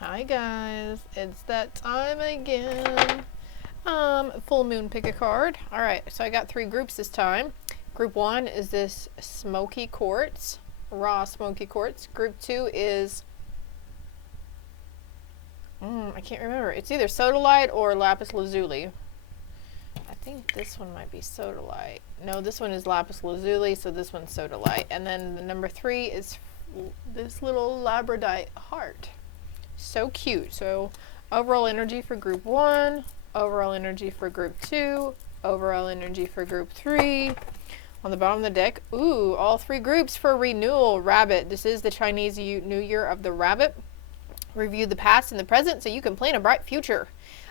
Hi guys, it's that time again. Full moon, pick a card. All right, so I got 3 groups this time. Group 1 is this smoky quartz, raw smoky quartz. Group 2 is, I can't remember. It's either sodalite or lapis lazuli. I think this one might be sodalite. No, this one is lapis lazuli, so this one's sodalite. And then the number 3 is this little labradorite heart. So cute. So overall energy for group 1, overall energy for group 2, overall energy for group 3. On the bottom of the deck, ooh, all 3 groups for renewal. Rabbit. This is the Chinese New Year of the rabbit. Review the past and the present so you can plan a bright future.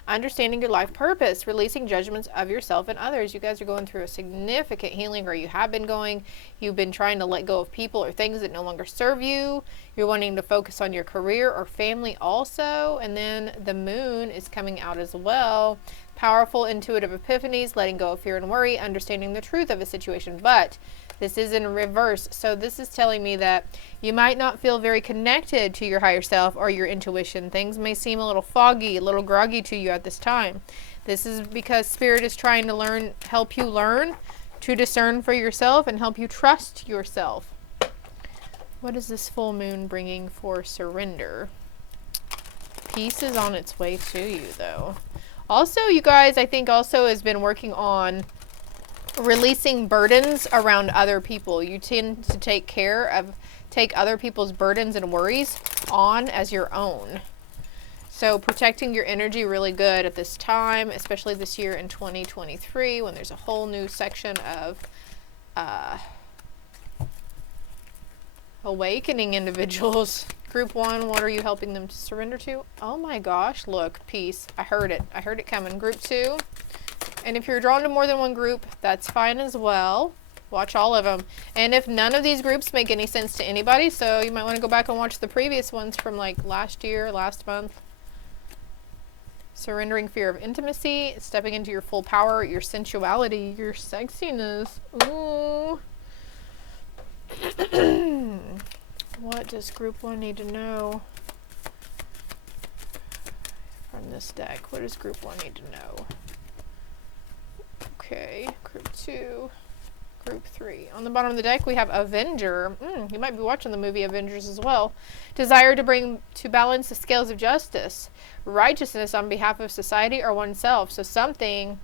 Understanding your life purpose, releasing judgments of yourself and others. You guys are going through a significant healing, or you have been going. You've been trying to let go of people or things that no longer serve you. You're wanting to focus on your career or family also. And then the moon is coming out as well. Powerful intuitive epiphanies, letting go of fear and worry, understanding the truth of a situation. But this is in reverse. So this is telling me that you might not feel very connected to your higher self or your intuition. Things may seem a little foggy, a little groggy to you at this time. This is because Spirit is trying to help you learn to discern for yourself and help you trust yourself. What is this full moon bringing for surrender? Peace is on its way to you, though. Also, you guys, I think also has been working on releasing burdens around other people. You tend to take other people's burdens and worries on as your own. So protecting your energy really good at this time, especially this year in 2023 when there's a whole new section of awakening individuals. Group 1, what are you helping them to surrender to? Oh my gosh, look, peace. I heard it. I heard it coming. Group 2. And if you're drawn to more than one group, that's fine as well. Watch all of them. And if none of these groups make any sense to anybody, so you might want to go back and watch the previous ones from like last year, last month. Surrendering fear of intimacy, stepping into your full power, your sensuality, your sexiness. Ooh. What does group 1 need to know from this deck? What does group 1 need to know? Okay, group 2, group 3. On the bottom of the deck, we have Avenger. You might be watching the movie Avengers as well. Desire to bring to balance the scales of justice. Righteousness on behalf of society or oneself. So something...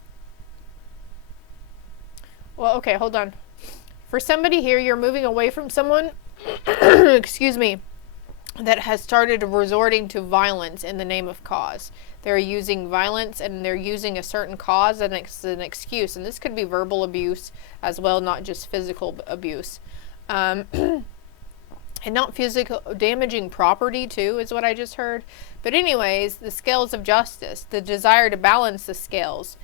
Well, okay, hold on. For somebody here, you're moving away from someone, excuse me, that has started resorting to violence in the name of cause. They're using violence and they're using a certain cause as an excuse. And this could be verbal abuse as well, not just physical abuse. And not physical, damaging property too, is what I just heard. But anyways, the scales of justice, the desire to balance the scales.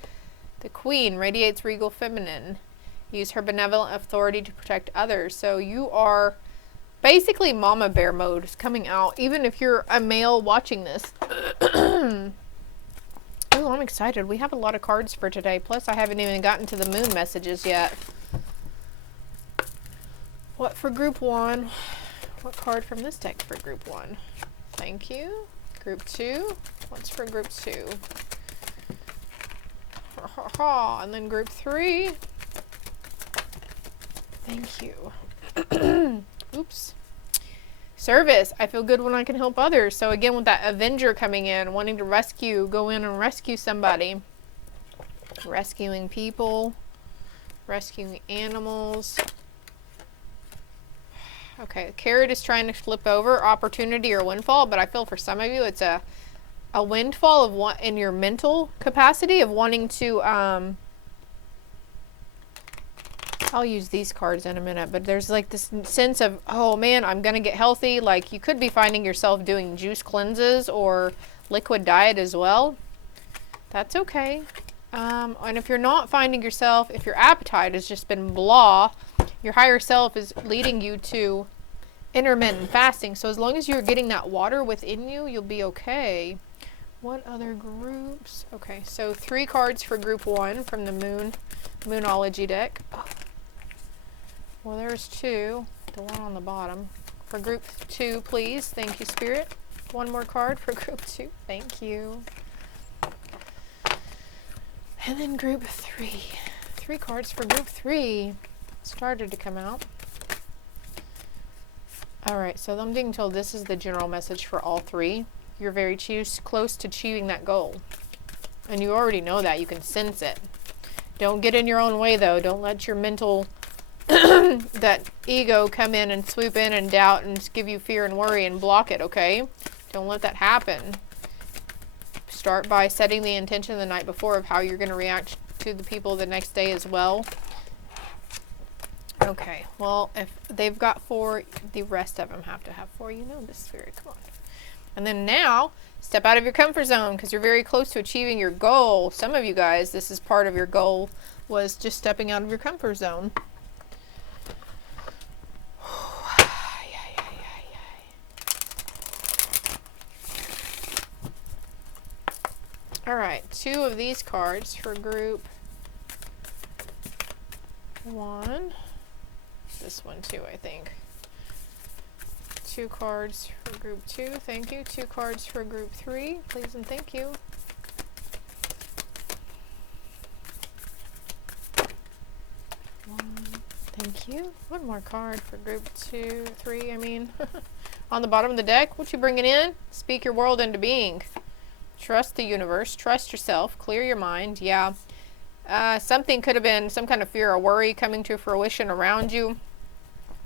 The Queen radiates regal feminine. Use her benevolent authority to protect others. So you are basically mama bear mode is coming out, even if you're a male watching this. Oh, I'm excited. We have a lot of cards for today. Plus, I haven't even gotten to the moon messages yet. What for group 1? What card from this deck for group 1? Thank you. Group 2. What's for group 2? Ha ha ha. And then group 3. Thank you. Oops. Service. I feel good when I can help others. So again, with that Avenger coming in, wanting to go in and rescue somebody. Rescuing people. Rescuing animals. Okay, carrot is trying to flip over opportunity or windfall, but I feel for some of you it's a windfall of what in your mental capacity of wanting to I'll use these cards in a minute, but there's like this sense of, oh man, I'm going to get healthy. Like you could be finding yourself doing juice cleanses or liquid diet as well. That's okay. And if you're not finding yourself, if your appetite has just been blah, your higher self is leading you to intermittent fasting. So as long as you're getting that water within you, you'll be okay. What other groups? Okay, so 3 cards for group 1 from the Moonology deck. Oh. Well, there's 2. The one on the bottom. For group 2, please. Thank you, Spirit. One more card for group 2. Thank you. And then group 3. 3 cards for group 3 started to come out. Alright, so I'm being told this is the general message for all 3. You're very close to achieving that goal. And you already know that. You can sense it. Don't get in your own way, though. Don't let your mental, that ego come in and swoop in and doubt and give you fear and worry and block it, okay? Don't let that happen. Start by setting the intention the night before of how you're going to react to the people the next day as well. Okay, well, if they've got 4, the rest of them have to have 4. You know this, Spirit. Come on. And then now, step out of your comfort zone because you're very close to achieving your goal. Some of you guys, this is part of your goal, was just stepping out of your comfort zone. All right, 2 of these cards for group 1. This one too, I think. 2 cards for group 2, thank you. 2 cards for group 3, please and thank you. Thank you. One more card for group 2, 3, I mean. On the bottom of the deck, what you bringing in? Speak your world into being. Trust the universe. Trust yourself. Clear your mind. Yeah. Something could have been some kind of fear or worry coming to fruition around you.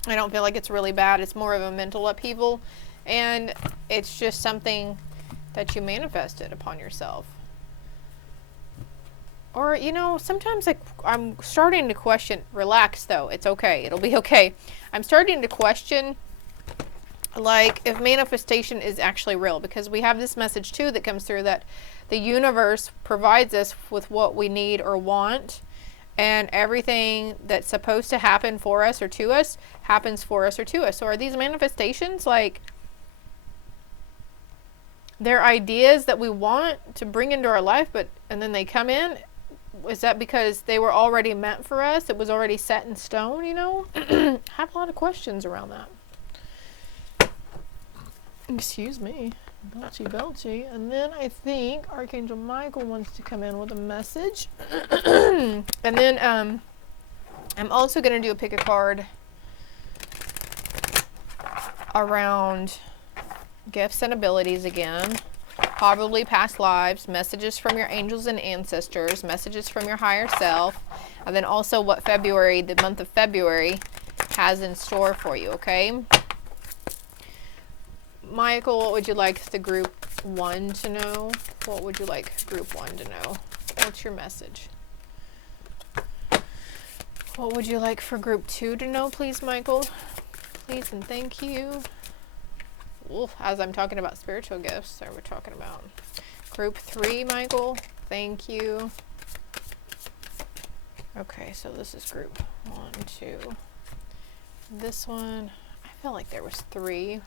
I don't feel like it's really bad. It's more of a mental upheaval. And it's just something that you manifested upon yourself. Or, you know, sometimes I'm starting to question. Relax, though. It's okay. It'll be okay. I'm starting to question, like, if manifestation is actually real. Because we have this message, too, that comes through that the universe provides us with what we need or want. And everything that's supposed to happen for us or to us happens for us or to us. So are these manifestations like they're ideas that we want to bring into our life, and then they come in? Is that because they were already meant for us? It was already set in stone, you know? I have a lot of questions around that. Excuse me. Belchy, belchy. And then I think Archangel Michael wants to come in with a message. And then I'm also going to do a pick a card around gifts and abilities again. Probably past lives, messages from your angels and ancestors, messages from your higher self, and then also what February, the month of February, has in store for you, okay? Michael, what would you like the group 1 to know? What would you like group 1 to know? What's your message? What would you like for group 2 to know, please, Michael? Please and thank you. Oof, as I'm talking about spiritual gifts, so we're talking about group 3, Michael. Thank you. Okay, so this is group 1, 2. This one, I feel like there was 3.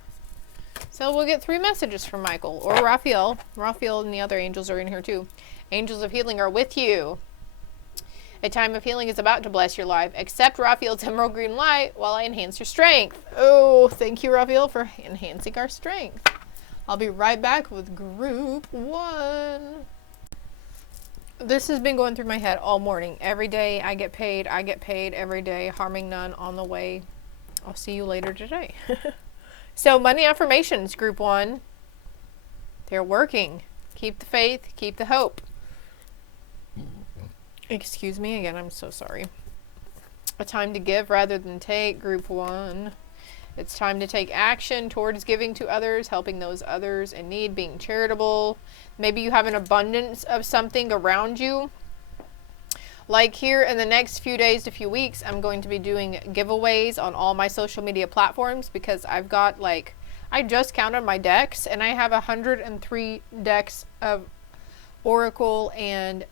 So we'll get 3 messages from Michael or Raphael. Raphael and the other angels are in here too. Angels of healing are with you. A time of healing is about to bless your life. Accept Raphael's emerald green light while I enhance your strength. Oh, thank you, Raphael, for enhancing our strength. I'll be right back with group 1. This has been going through my head all morning. Every day I get paid every day. Harming none on the way. I'll see you later today. So money affirmations, group 1. They're working. Keep the faith. Keep the hope. Excuse me again, I'm so sorry. A time to give rather than take, group 1. It's time to take action towards giving to others, helping those others in need, being charitable. Maybe you have an abundance of something around you. Like here in the next few days to few weeks, I'm going to be doing giveaways on all my social media platforms because I've got like, I just counted my decks and I have 103 decks of Oracle and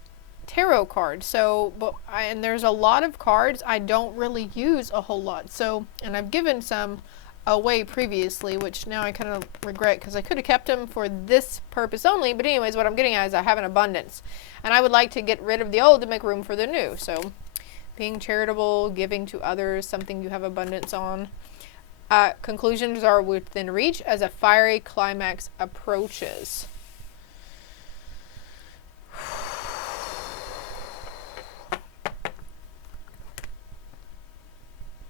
tarot cards. So, and there's a lot of cards I don't really use a whole lot. So, and I've given some away previously, which now I kind of regret because I could have kept them for this purpose only. But anyways, what I'm getting at is I have an abundance. And I would like to get rid of the old to make room for the new. So being charitable, giving to others, something you have abundance on. Conclusions are within reach as a fiery climax approaches.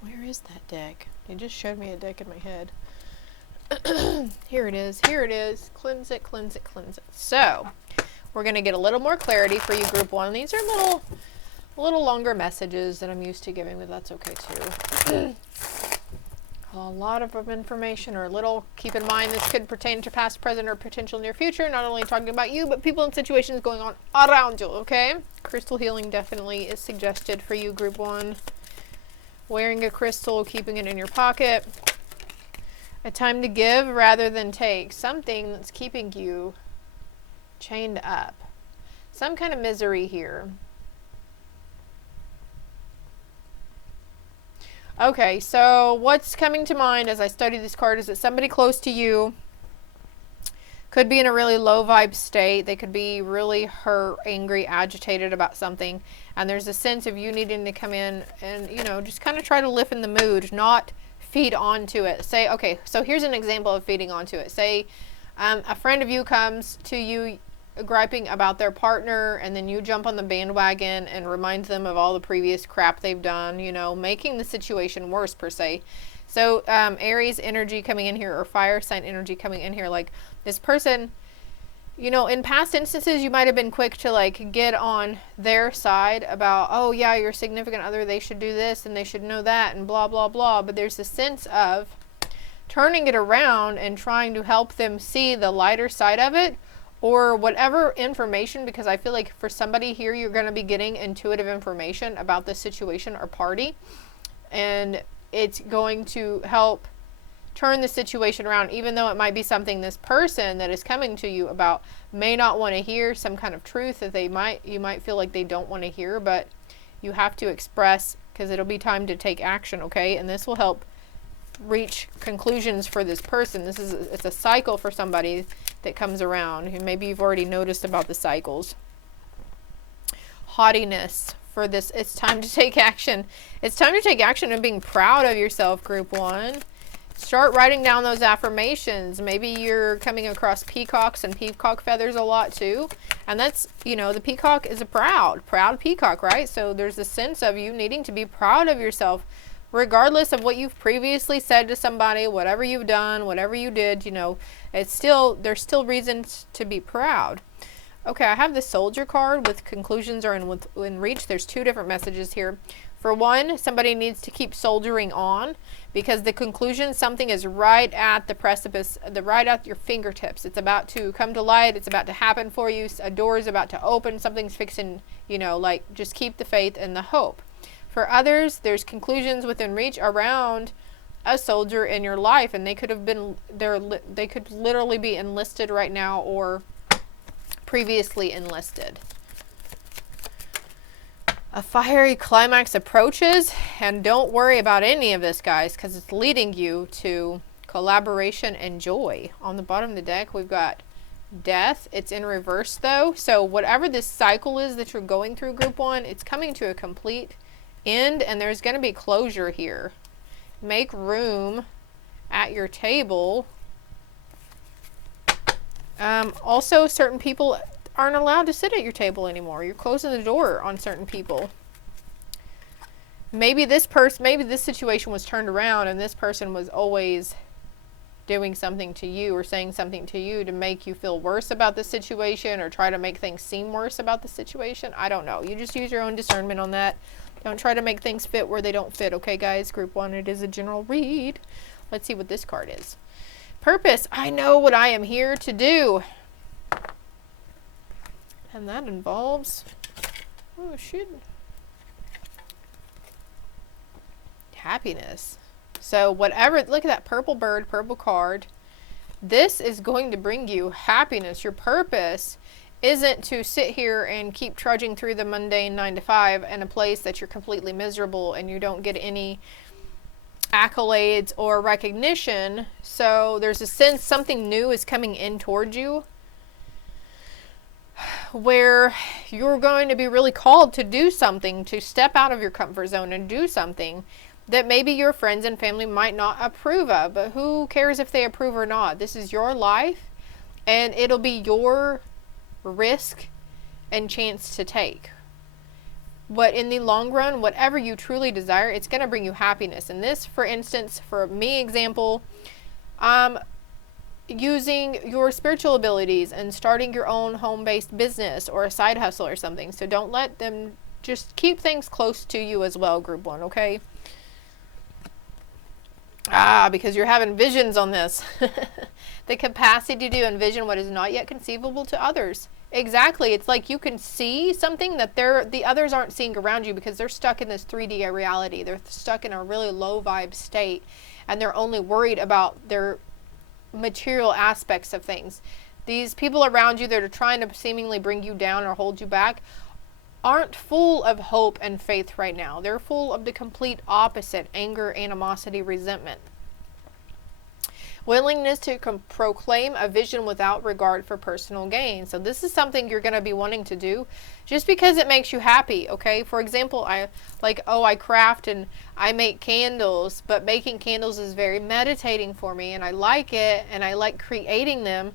Where is that deck? You just showed me a deck in my head. Here it is. Here it is. Cleanse it, cleanse it, cleanse it. So, we're going to get a little more clarity for you, Group 1. These are a little longer messages than I'm used to giving, but that's okay too. A lot of information, or a little, keep in mind this could pertain to past, present, or potential near future. Not only talking about you, but people and situations going on around you, okay? Crystal healing definitely is suggested for you, Group 1. Wearing a crystal, keeping it in your pocket. A time to give rather than take. Something that's keeping you chained up. Some kind of misery here. Okay, so what's coming to mind as I study this card is that somebody close to you could be in a really low vibe state. They could be really hurt, angry, agitated about something. And there's a sense of you needing to come in and, you know, just kind of try to lift in the mood, not feed onto it. Say, okay, so here's an example of feeding onto it. Say a friend of you comes to you griping about their partner, and then you jump on the bandwagon and remind them of all the previous crap they've done, you know, making the situation worse per se. So Aries energy coming in here, or fire sign energy coming in here, like this person, you know, in past instances you might have been quick to like get on their side about, oh yeah, your significant other, they should do this and they should know that and blah blah blah, but there's a sense of turning it around and trying to help them see the lighter side of it, or whatever information, because I feel like for somebody here, you're going to be getting intuitive information about the situation or party, and it's going to help turn the situation around, even though it might be something this person that is coming to you about may not want to hear, some kind of truth that you might feel like they don't want to hear, but you have to express, because it'll be time to take action, okay? And this will help reach conclusions for this person. It's a cycle for somebody that comes around, and maybe you've already noticed about the cycles. Haughtiness for this. It's time to take action. It's time to take action and being proud of yourself, Group 1. Start writing down those affirmations. Maybe you're coming across peacocks and peacock feathers a lot too, and that's, you know, the peacock is a proud peacock, right? So there's a sense of you needing to be proud of yourself, regardless of what you've previously said to somebody, whatever you've done, whatever you did, you know, there's still reasons to be proud. Okay, I have the Soldier card with conclusions are in reach. There's two different messages here. For one, somebody needs to keep soldiering on, because the conclusion, something is right at the precipice, right at your fingertips. It's about to come to light. It's about to happen for you. A door is about to open. Something's fixing, you know, like just keep the faith and the hope. For others, there's conclusions within reach around a soldier in your life, and they could have been there. They could literally be enlisted right now or previously enlisted. A fiery climax approaches, and don't worry about any of this, guys, because it's leading you to collaboration and joy. On the bottom of the deck, we've got death. It's in reverse though, so whatever this cycle is that you're going through, Group 1, it's coming to a complete end, and there's going to be closure here. Make room at your table. Also, certain people aren't allowed to sit at your table anymore. You're closing the door on certain people. Maybe this situation was turned around, and this person was always doing something to you or saying something to you to make you feel worse about the situation, or try to make things seem worse about the situation. I don't know. You just use your own discernment on that. Don't try to make things fit where they don't fit, okay, guys? Group 1, it is a general read. Let's see what this card is. Purpose. I know what I am here to do. And that involves, oh shit, happiness. So whatever, look at that purple bird, purple card. This is going to bring you happiness. Your purpose isn't to sit here and keep trudging through the mundane 9 to 5 in a place that you're completely miserable and you don't get any accolades or recognition. So there's a sense something new is coming in towards you, where you're going to be really called to do something, to step out of your comfort zone and do something. that maybe your friends and family might not approve of, but who cares if they approve or not? This is your life, and it'll be your risk and chance to take. But in the long run, whatever you truly desire, it's going to bring you happiness. And this, for instance, for me example, using your spiritual abilities and starting your own home-based business or a side hustle or something. So don't let them, just keep things close to you as well, group 1, okay? Because you're having visions on this. The capacity to envision what is not yet conceivable to others. Exactly. It's like you can see something that the others aren't seeing around you because they're stuck in this 3D reality. They're stuck in a really low vibe state, and they're only worried about their material aspects of things. These people around you that are trying to seemingly bring you down or hold you back aren't full of hope and faith right now. They're full of the complete opposite: anger, animosity, resentment. Willingness to proclaim a vision without regard for personal gain. So this is something you're going to be wanting to do just because it makes you happy, okay? For example, I craft and I make candles, but making candles is very meditating for me, and I like it, and I like creating them.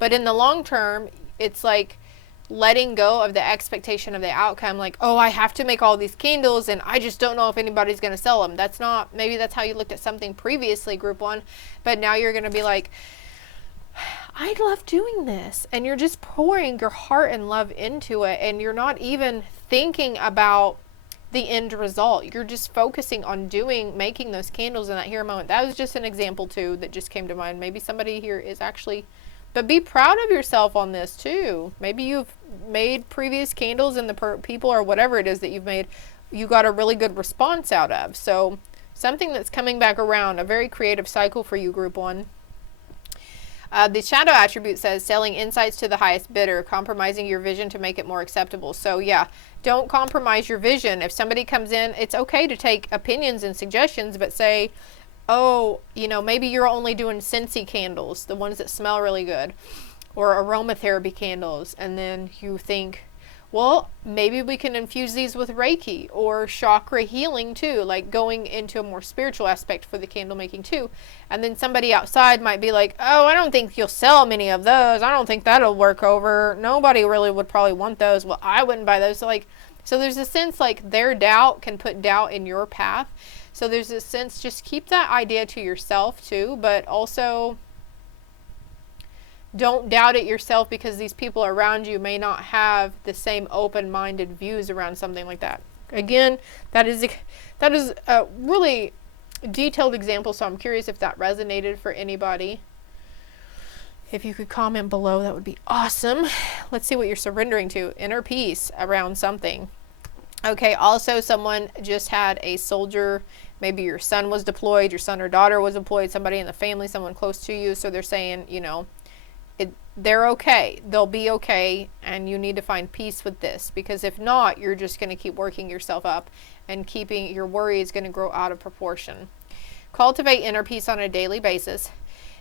But in the long term, it's like letting go of the expectation of the outcome, like, oh, I have to make all these candles and I just don't know if anybody's going to sell them. That's not, maybe that's how you looked at something previously, group 1, but now you're going to be like, I love doing this, and you're just pouring your heart and love into it, and you're not even thinking about the end result. You're just focusing on making those candles in that here moment. That was just an example too that just came to mind. Maybe somebody here is actually, but be proud of yourself on this too. Maybe you've made previous candles and the people or whatever it is that you've made, you got a really good response out of. So something that's coming back around, a very creative cycle for you, group 1. The shadow attribute says selling insights to the highest bidder, compromising your vision to make it more acceptable. So yeah, don't compromise your vision. If somebody comes in, it's okay to take opinions and suggestions, but say, oh, maybe you're only doing scentsy candles, the ones that smell really good, or aromatherapy candles, and then you think, well, maybe we can infuse these with Reiki or chakra healing too, like going into a more spiritual aspect for the candle making too. And then somebody outside might be like, oh, I don't think you'll sell many of those. I don't think that'll work over. Nobody really would probably want those. Well, I wouldn't buy those. So there's a sense like their doubt can put doubt in your path. So there's a sense, just keep that idea to yourself too, but also don't doubt it yourself because these people around you may not have the same open-minded views around something like that. Again, that is a really detailed example, so I'm curious if that resonated for anybody. If you could comment below, that would be awesome. Let's see what you're surrendering to. Inner peace around something. Okay, also someone just had a soldier, maybe your son was deployed, your son or daughter was deployed, somebody in the family, someone close to you, so they're saying, they're okay, they'll be okay, and you need to find peace with this, because if not, you're just going to keep working yourself up, and your worry is going to grow out of proportion. Cultivate inner peace on a daily basis.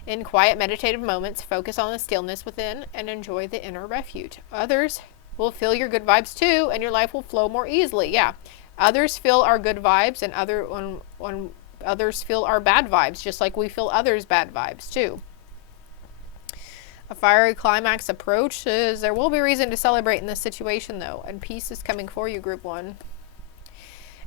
In quiet meditative moments, focus on the stillness within and enjoy the inner refuge. Others will feel your good vibes too, and your life will flow more easily. Yeah, others feel our good vibes, and when others feel our bad vibes, just like we feel others' bad vibes too. A fiery climax approaches. There will be reason to celebrate in this situation though, and peace is coming for you, group 1.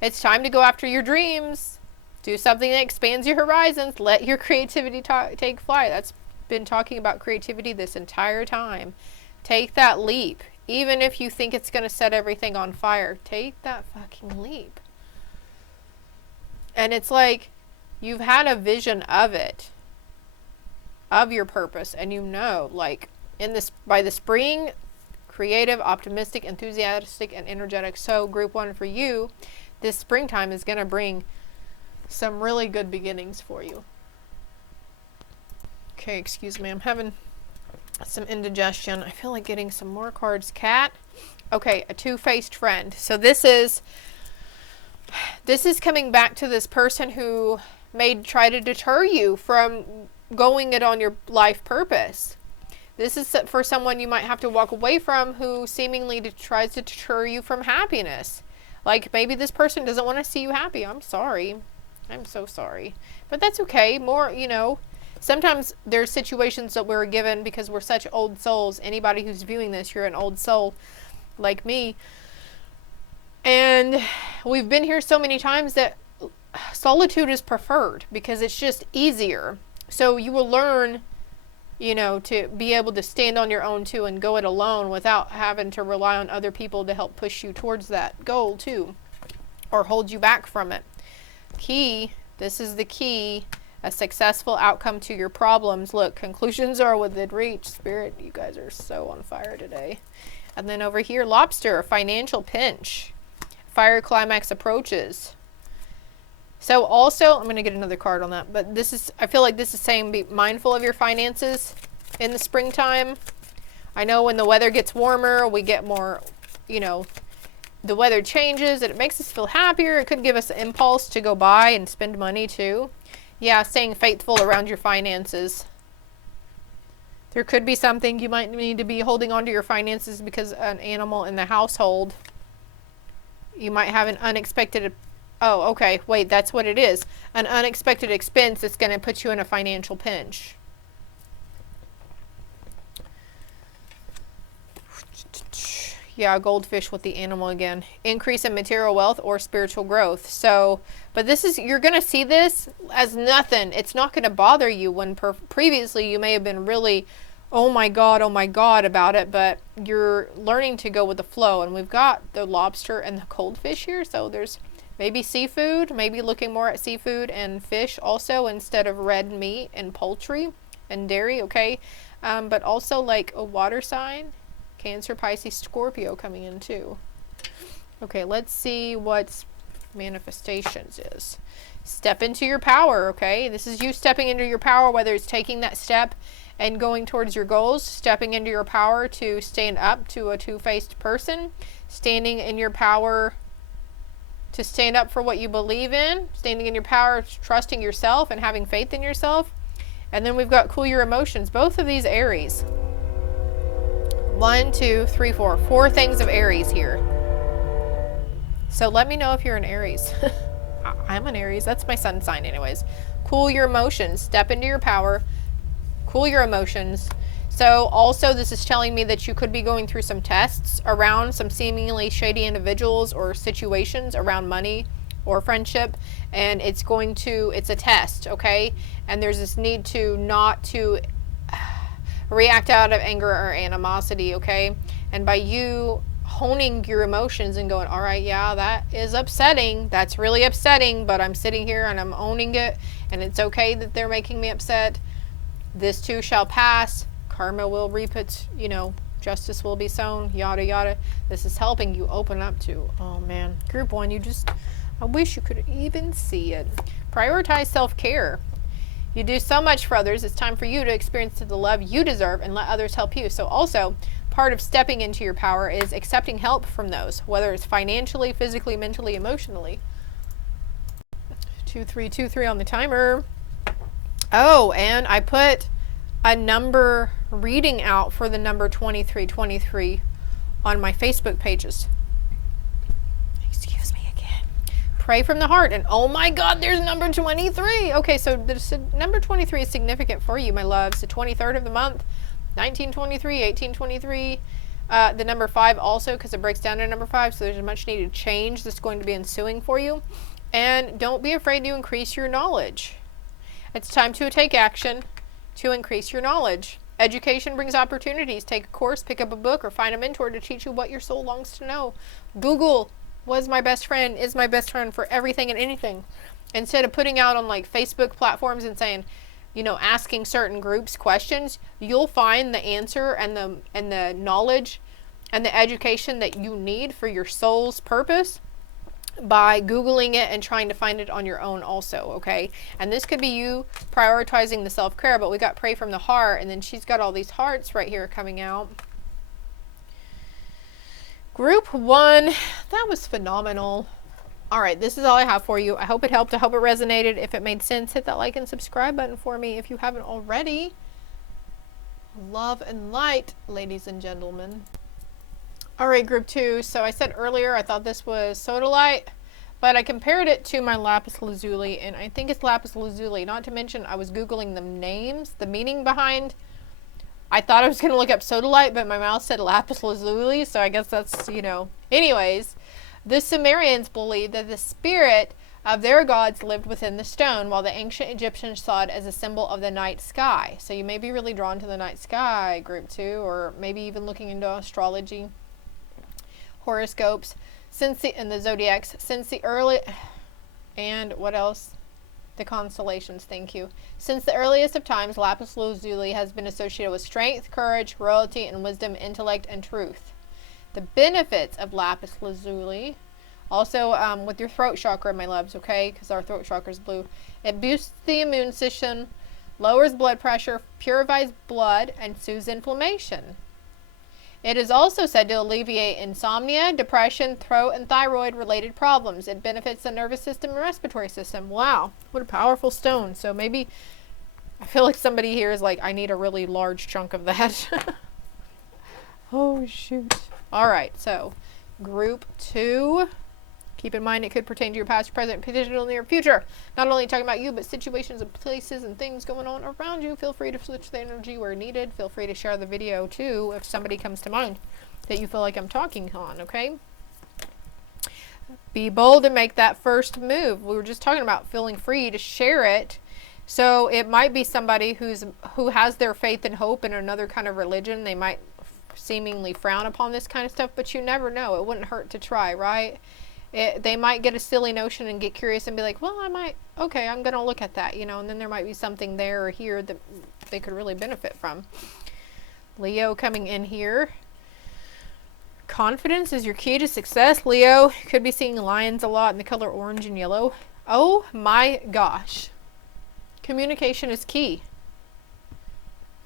It's time to go after your dreams. Do something that expands your horizons. Let your creativity take flight. That's been talking about creativity this entire time. Take that leap. Even if you think it's going to set everything on fire, take that fucking leap. And it's like you've had a vision of it, of your purpose, and like by the spring, creative, optimistic, enthusiastic, and energetic. So group 1 for you, this springtime is going to bring some really good beginnings for you. Okay, excuse me, I'm having some indigestion. I feel like getting some more cards. Cat. Okay, a two-faced friend. So this is coming back to this person who may try to deter you from going it on your life purpose. This is for someone you might have to walk away from who seemingly tries to deter you from happiness. Like maybe this person doesn't want to see you happy. I'm sorry. I'm so sorry. But that's okay. More, you know, sometimes there's situations that we're given because we're such old souls. Anybody who's viewing this, you're an old soul like me. And we've been here so many times that solitude is preferred because it's just easier. So you will learn, you know, to be able to stand on your own too and go it alone without having to rely on other people to help push you towards that goal too, or hold you back from it. Key, this is the key, a successful outcome to your problems. Look, conclusions are within reach. Spirit, you guys are so on fire today. And then over here, lobster, financial pinch. Fire climax approaches. So also, I'm going to get another card on that, but this is, I feel like this is saying be mindful of your finances in the springtime. I know when the weather gets warmer, we get more, you know, the weather changes and it makes us feel happier. It could give us an impulse to go buy and spend money too. Yeah, staying faithful around your finances. There could be something you might need to be holding on to your finances because an animal in the household. You might have an unexpected, oh, okay, wait, that's what it is. An unexpected expense that's going to put you in a financial pinch. Yeah, goldfish with the animal again. Increase in material wealth or spiritual growth. So, but this is, you're going to see this as nothing. It's not going to bother you when previously you may have been really, oh my God about it, but you're learning to go with the flow. And we've got the lobster and the goldfish here. So there's maybe seafood, maybe looking more at seafood and fish also instead of red meat and poultry and dairy, okay? But also like a water sign. Cancer, Pisces, Scorpio coming in too. Okay, let's see what manifestations is. Step into your power, okay? This is you stepping into your power, whether it's taking that step and going towards your goals, stepping into your power to stand up to a two-faced person, standing in your power to stand up for what you believe in, standing in your power, trusting yourself and having faith in yourself. And then we've got cool your emotions. Both of these Aries. 1, 2, 3, 4. 4 things of Aries here. So let me know if you're an Aries. I'm an Aries. That's my sun sign anyways. Cool your emotions. Step into your power. Cool your emotions. So also this is telling me that you could be going through some tests around some seemingly shady individuals or situations around money or friendship. And it's a test, okay? And there's this need to not to react out of anger or animosity, okay? And by you honing your emotions and going, all right, yeah, that is upsetting. That's really upsetting, but I'm sitting here and I'm owning it, and it's okay that they're making me upset. This too shall pass. Karma will reap its, you know, justice will be sown, yada, yada. This is helping you open up to, oh man, group 1, I wish you could even see it. Prioritize self-care. You do so much for others. It's time for you to experience the love you deserve and let others help you. So also, part of stepping into your power is accepting help from those, whether it's financially, physically, mentally, emotionally. 2, 3, 2, 3 on the timer. Oh, and I put a number reading out for the number 2323 on my Facebook pages. Pray from the heart. And oh my God, there's number 23. Okay, so number 23 is significant for you, my loves. The 23rd of the month, 1923, 1823. The number 5 also, because it breaks down to number 5. So there's a much needed change that's going to be ensuing for you. And don't be afraid to increase your knowledge. It's time to take action to increase your knowledge. Education brings opportunities. Take a course, pick up a book, or find a mentor to teach you what your soul longs to know. Google was my best friend, is my best friend for everything and anything. Instead of putting out on like Facebook platforms and saying, you know, asking certain groups questions, you'll find the answer and the knowledge and the education that you need for your soul's purpose by Googling it and trying to find it on your own also, okay? And this could be you prioritizing the self-care, but we got pray from the heart, and then she's got all these hearts right here coming out. Group 1, that was phenomenal. All right, this is all I have for you. I hope it helped. I hope it resonated. If it made sense, hit that like and subscribe button for me if you haven't already. Love and light, ladies and gentlemen. All right, group 2. So I said earlier I thought this was sodalite, But I compared it to my lapis lazuli, and I think it's lapis lazuli. Not to mention, I was Googling the names, the meaning behind. I thought I was going to look up sodalite, but my mouth said lapis lazuli, so I guess that's, you know. Anyways, the Sumerians believed that the spirit of their gods lived within the stone, while the ancient Egyptians saw it as a symbol of the night sky. So you may be really drawn to the night sky, group 2, or maybe even looking into astrology, horoscopes, and the zodiacs, since the early, and what else? The constellations, thank you. Since the earliest of times, lapis lazuli has been associated with strength, courage, royalty, and wisdom, intellect, and truth. The benefits of lapis lazuli, also with your throat chakra, my loves, okay, because our throat chakra is blue. It boosts the immune system, lowers blood pressure, purifies blood, and soothes inflammation. It is also said to alleviate insomnia, depression, throat, and thyroid-related problems. It benefits the nervous system and respiratory system. Wow, what a powerful stone. So maybe, I feel like somebody here is like, I need a really large chunk of that. Oh, shoot. All right, so group 2. Keep in mind it could pertain to your past, present, potential, near future. Not only talking about you, but situations and places and things going on around you. Feel free to switch the energy where needed. Feel free to share the video too if somebody comes to mind that you feel like I'm talking on, okay? Be bold and make that first move. We were just talking about feeling free to share it. So it might be somebody who has their faith and hope in another kind of religion. They might seemingly frown upon this kind of stuff, but you never know. It wouldn't hurt to try, right? They might get a silly notion and get curious and be like, well, I'm going to look at that, you know, and then there might be something there or here that they could really benefit from. Leo coming in here. Confidence is your key to success, Leo. You could be seeing lions a lot in the color orange and yellow. Oh my gosh. Communication is key.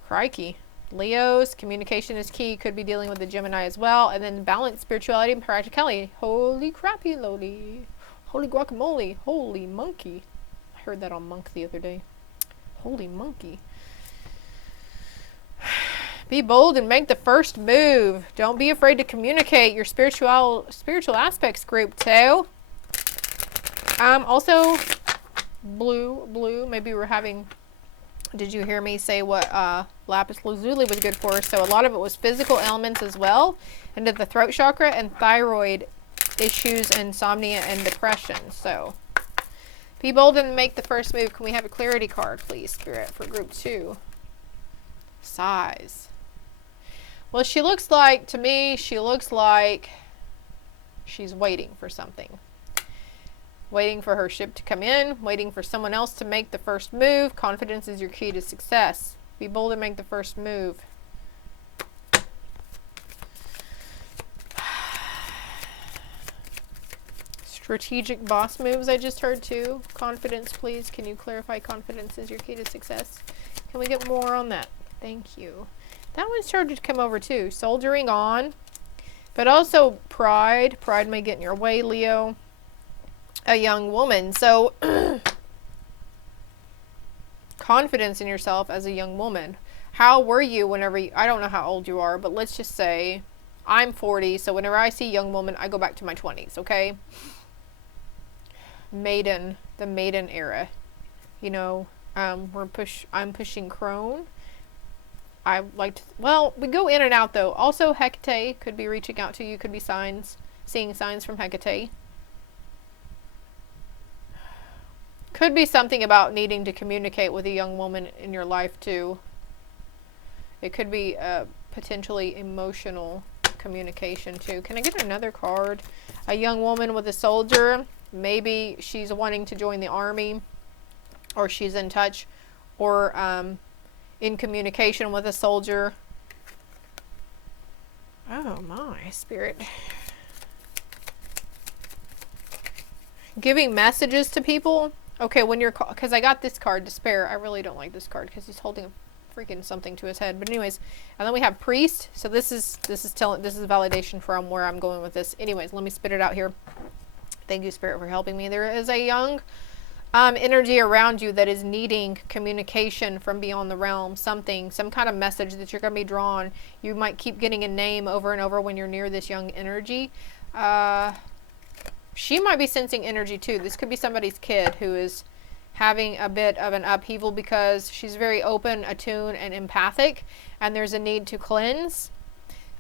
Crikey. Leos, communication is key. Could be dealing with the Gemini as well. And then balance, spirituality, and practicality. Holy crappy lodi. Holy guacamole. Holy monkey. I heard that on Monk the other day. Holy monkey. Be bold and make the first move. Don't be afraid to communicate your spiritual aspects, group 2. Also, blue. Maybe we're having... Did you hear me say what lapis lazuli was good for? So a lot of it was physical ailments as well, into the throat chakra and thyroid issues, insomnia, and depression. So be bold and make the first move. Can we have a clarity card, please, Spirit, for group 2? Size. Well, she looks like, to me, she looks like she's waiting for something. Waiting for her ship to come in, waiting for someone else to make the first move. Confidence is your key to success. Be bold and make the first move. Strategic boss moves I just heard too. Confidence, please. Can you clarify confidence is your key to success? Can we get more on that? Thank you. That one started to come over too. Soldiering on. But also pride. Pride may get in your way, Leo. A young woman. So confidence in yourself as a young woman. How were you whenever I don't know how old you are, but let's just say I'm 40, so whenever I see young woman, I go back to my 20s, okay? The maiden era. You know, I'm pushing crone. I like to, well, we go in and out though. Also Hecate could be reaching out to you, could be seeing signs from Hecate. Could be something about needing to communicate with a young woman in your life too. It could be potentially emotional communication too. Can I get another card? A young woman with a soldier. Maybe she's wanting to join the army, or she's in touch, or in communication with a soldier. Oh my, Spirit. Giving messages to people. Okay, when you're, because I got this card, Despair. I really don't like this card because he's holding a freaking something to his head. But anyways, and then we have Priest. So this is validation from where I'm going with this. Anyways, let me spit it out here. Thank you, Spirit, for helping me. There is a young energy around you that is needing communication from beyond the realm. Some kind of message that you're going to be drawn. You might keep getting a name over and over when you're near this young energy. She might be sensing energy too. This could be somebody's kid who is having a bit of an upheaval because she's very open, attuned, and empathic, and there's a need to cleanse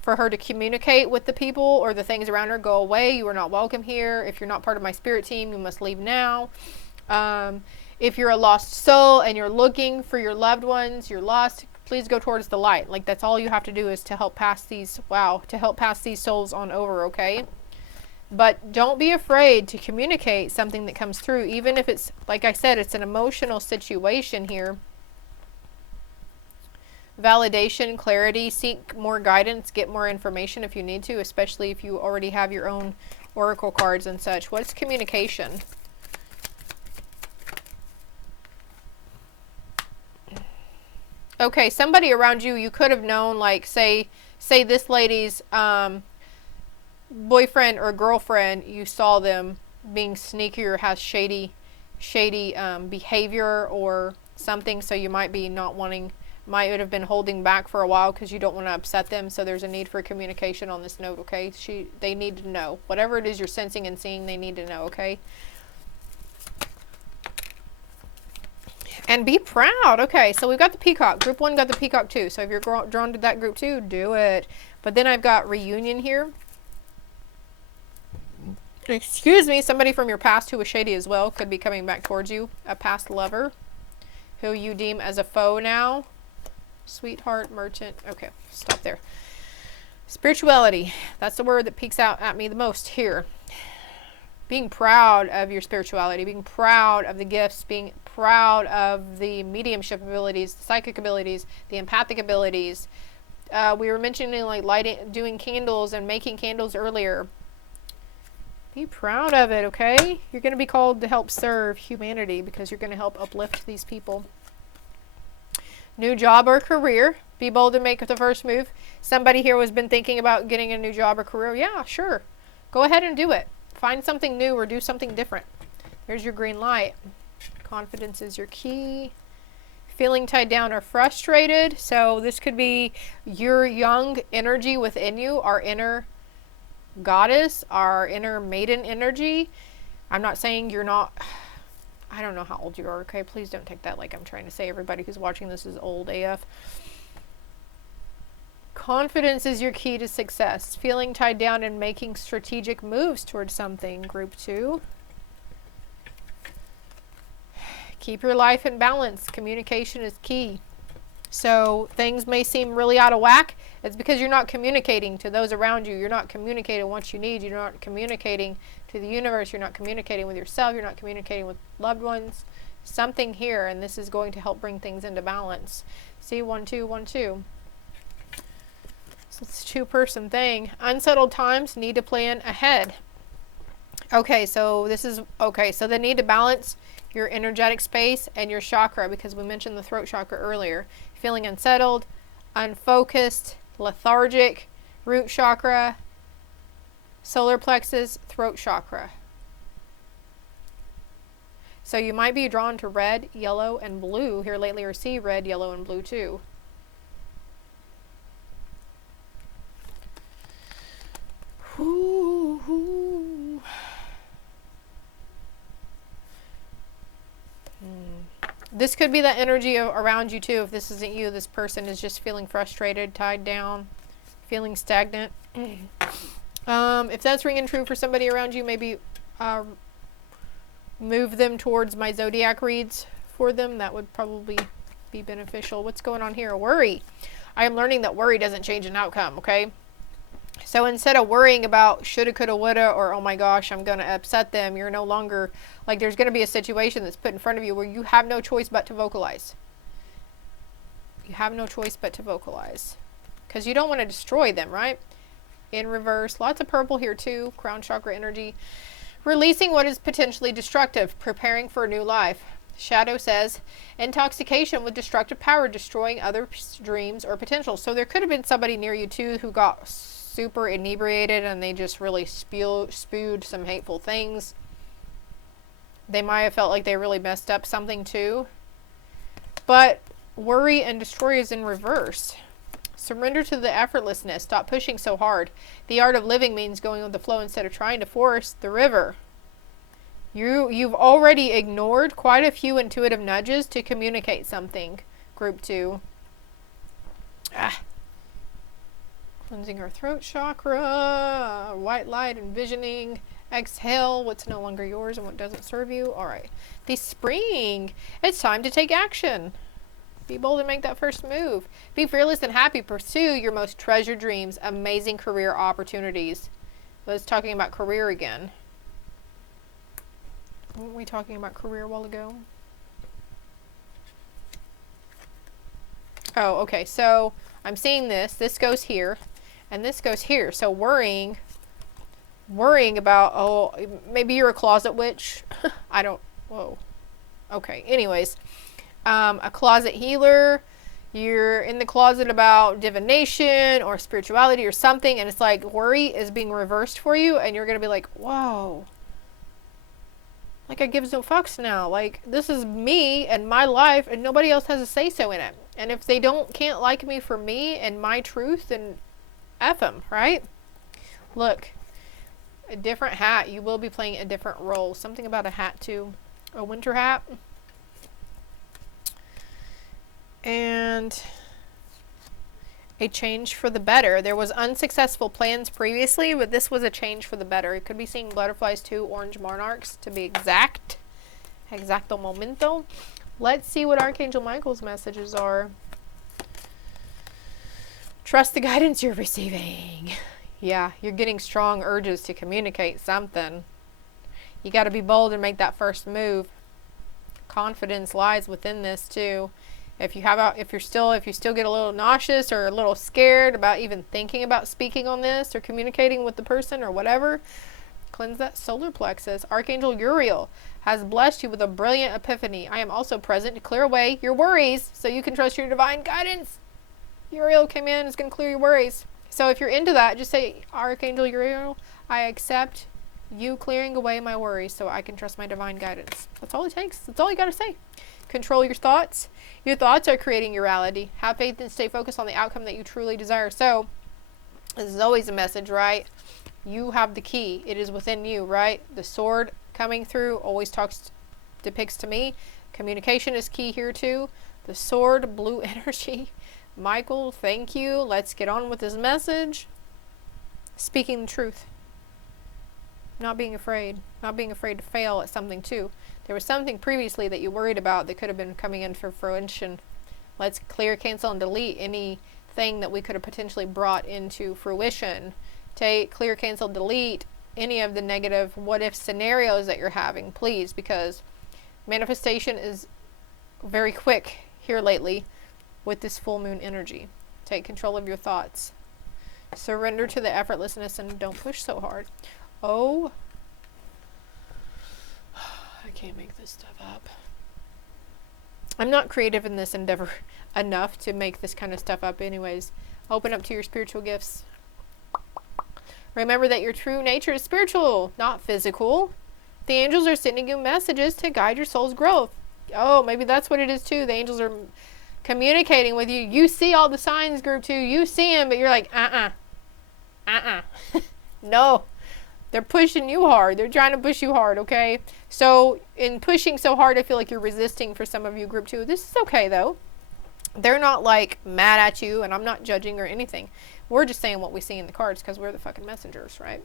for her to communicate with the people or the things around her. Go away, you are not welcome here. If you're not part of my spirit team, you must leave now. If you're a lost soul and you're looking for your loved ones, you're lost, please go towards the light. Like, that's all you have to do is to help pass these, to help pass these souls on over, okay? But don't be afraid to communicate something that comes through, even if it's, like I said, it's an emotional situation here. Validation, clarity, seek more guidance, get more information if you need to, especially if you already have your own oracle cards and such. What's communication? Okay, somebody around you, you could have known, like, say this lady's boyfriend or girlfriend, you saw them being sneaky or has shady behavior or something, so you might be not wanting, might have been holding back for a while because you don't want to upset them. So there's a need for communication on this note, okay? They need to know. Whatever it is you're sensing and seeing, they need to know, okay? And be proud. Okay, so we've got the peacock. Group 1 got the peacock too. So if you're drawn to that group 2, do it. But then I've got reunion here. Excuse me, somebody from your past who was shady as well could be coming back towards you. A past lover who you deem as a foe now. Sweetheart, merchant. Okay, stop there. Spirituality. That's the word that peeks out at me the most here. Being proud of your spirituality, being proud of the gifts, being proud of the mediumship abilities, the psychic abilities, the empathic abilities. We were mentioning like lighting, doing candles and making candles earlier. Be proud of it, okay? You're going to be called to help serve humanity because you're going to help uplift these people. New job or career. Be bold and make the first move. Somebody here has been thinking about getting a new job or career. Yeah, sure. Go ahead and do it. Find something new or do something different. There's your green light. Confidence is your key. Feeling tied down or frustrated. So this could be your young energy within you, our inner goddess, our inner maiden energy. I'm not saying you're not, I don't know how old you are, okay? Please don't take that like I'm trying to say everybody who's watching this is old AF. Confidence is your key to success. Feeling tied down and making strategic moves towards something, group 2. Keep your life in balance. Communication is key. So things may seem really out of whack. It's because you're not communicating to those around you. You're not communicating what you need. You're not communicating to the universe. You're not communicating with yourself. You're not communicating with loved ones. Something here, and this is going to help bring things into balance. See, 1, 2, 1, 2. So it's a two-person thing. Unsettled times, need to plan ahead. Okay, so this is, okay, so they need to balance your energetic space and your chakra because we mentioned the throat chakra earlier. Feeling unsettled, unfocused, lethargic, root chakra, solar plexus, throat chakra. So you might be drawn to red, yellow, and blue here lately, or see red, yellow, and blue too. Ooh. This could be the energy around you too. If this isn't you, this person is just feeling frustrated, tied down, feeling stagnant. If that's ringing true for somebody around you, maybe move them towards my zodiac reads for them. That would probably be beneficial. What's going on here? Worry. I am learning that worry doesn't change an outcome, okay? So instead of worrying about shoulda, coulda, woulda, or oh my gosh, I'm going to upset them, you're no longer, like there's going to be a situation that's put in front of you where you have no choice but to vocalize. You have no choice but to vocalize. Because you don't want to destroy them, right? In reverse. Lots of purple here too. Crown chakra energy. Releasing what is potentially destructive. Preparing for a new life. Shadow says, intoxication with destructive power, destroying other dreams or potentials. So there could have been somebody near you too who got super inebriated and they just really spewed some hateful things. They might have felt like they really messed up something too. But worry and destroy is in reverse. Surrender to the effortlessness. Stop pushing so hard. The art of living means going with the flow instead of trying to force the river. You've already ignored quite a few intuitive nudges to communicate something, group 2. Cleansing our throat chakra, white light, envisioning, exhale what's no longer yours and what doesn't serve you. All right. The spring. It's time to take action. Be bold and make that first move. Be fearless and happy. Pursue your most treasured dreams. Amazing career opportunities. Let's talking about career again. Weren't we talking about career a while ago? Oh, okay. So I'm seeing this. This goes here. And this goes here. So worrying about, oh, maybe you're a closet witch. I don't, whoa. Okay. Anyways, a closet healer. You're in the closet about divination or spirituality or something. And it's like worry is being reversed for you. And you're going to be like, whoa. Like I give no fucks now. Like this is me and my life and nobody else has a say so in it. And if they can't like me for me and my truth, then F them, right? Look, a different hat. You will be playing a different role. Something about a hat too. A winter hat. And a change for the better. There was unsuccessful plans previously, but this was a change for the better. It could be seeing butterflies too, orange monarchs to be exact. Exacto momento. Let's see what Archangel Michael's messages are. Trust the guidance you're receiving. Yeah, you're getting strong urges to communicate something. You got to be bold and make that first move. Confidence lies within this too. If you still get a little nauseous or a little scared about even thinking about speaking on this or communicating with the person or whatever, cleanse that solar plexus. Archangel Uriel has blessed you with a brilliant epiphany. I am also present to clear away your worries so you can trust your divine guidance. Uriel came in, is going to clear your worries. So if you're into that, just say, Archangel Uriel, I accept you clearing away my worries so I can trust my divine guidance. That's all it takes. That's all you got to say. Control your thoughts. Your thoughts are creating your reality. Have faith and stay focused on the outcome that you truly desire. So this is always a message, right? You have the key. It is within you, right? The sword coming through always depicts to me. Communication is key here too. The sword, blue energy. Michael, thank you. Let's get on with this message. Speaking the truth. Not being afraid. Not being afraid to fail at something too. There was something previously that you worried about that could have been coming in for fruition. Let's clear, cancel, and delete anything that we could have potentially brought into fruition. Take, clear, cancel, delete any of the negative what-if scenarios that you're having, please, because manifestation is very quick here lately with this full moon energy. Take control of your thoughts. Surrender to the effortlessness and don't push so hard. Oh, I can't make this stuff up. I'm not creative in this endeavor enough to make this kind of stuff up anyways. Open up to your spiritual gifts. Remember that your true nature is spiritual, not physical. The angels are sending you messages to guide your soul's growth. Oh, maybe that's what it is too. The angels are communicating with you. You see all the signs, group 2. You see them, but you're like, no. They're pushing you hard. They're trying to push you hard, okay? So, in pushing so hard, I feel like you're resisting for some of you, group 2. This is okay, though. They're not, like, mad at you, and I'm not judging or anything. We're just saying what we see in the cards because we're the fucking messengers, right?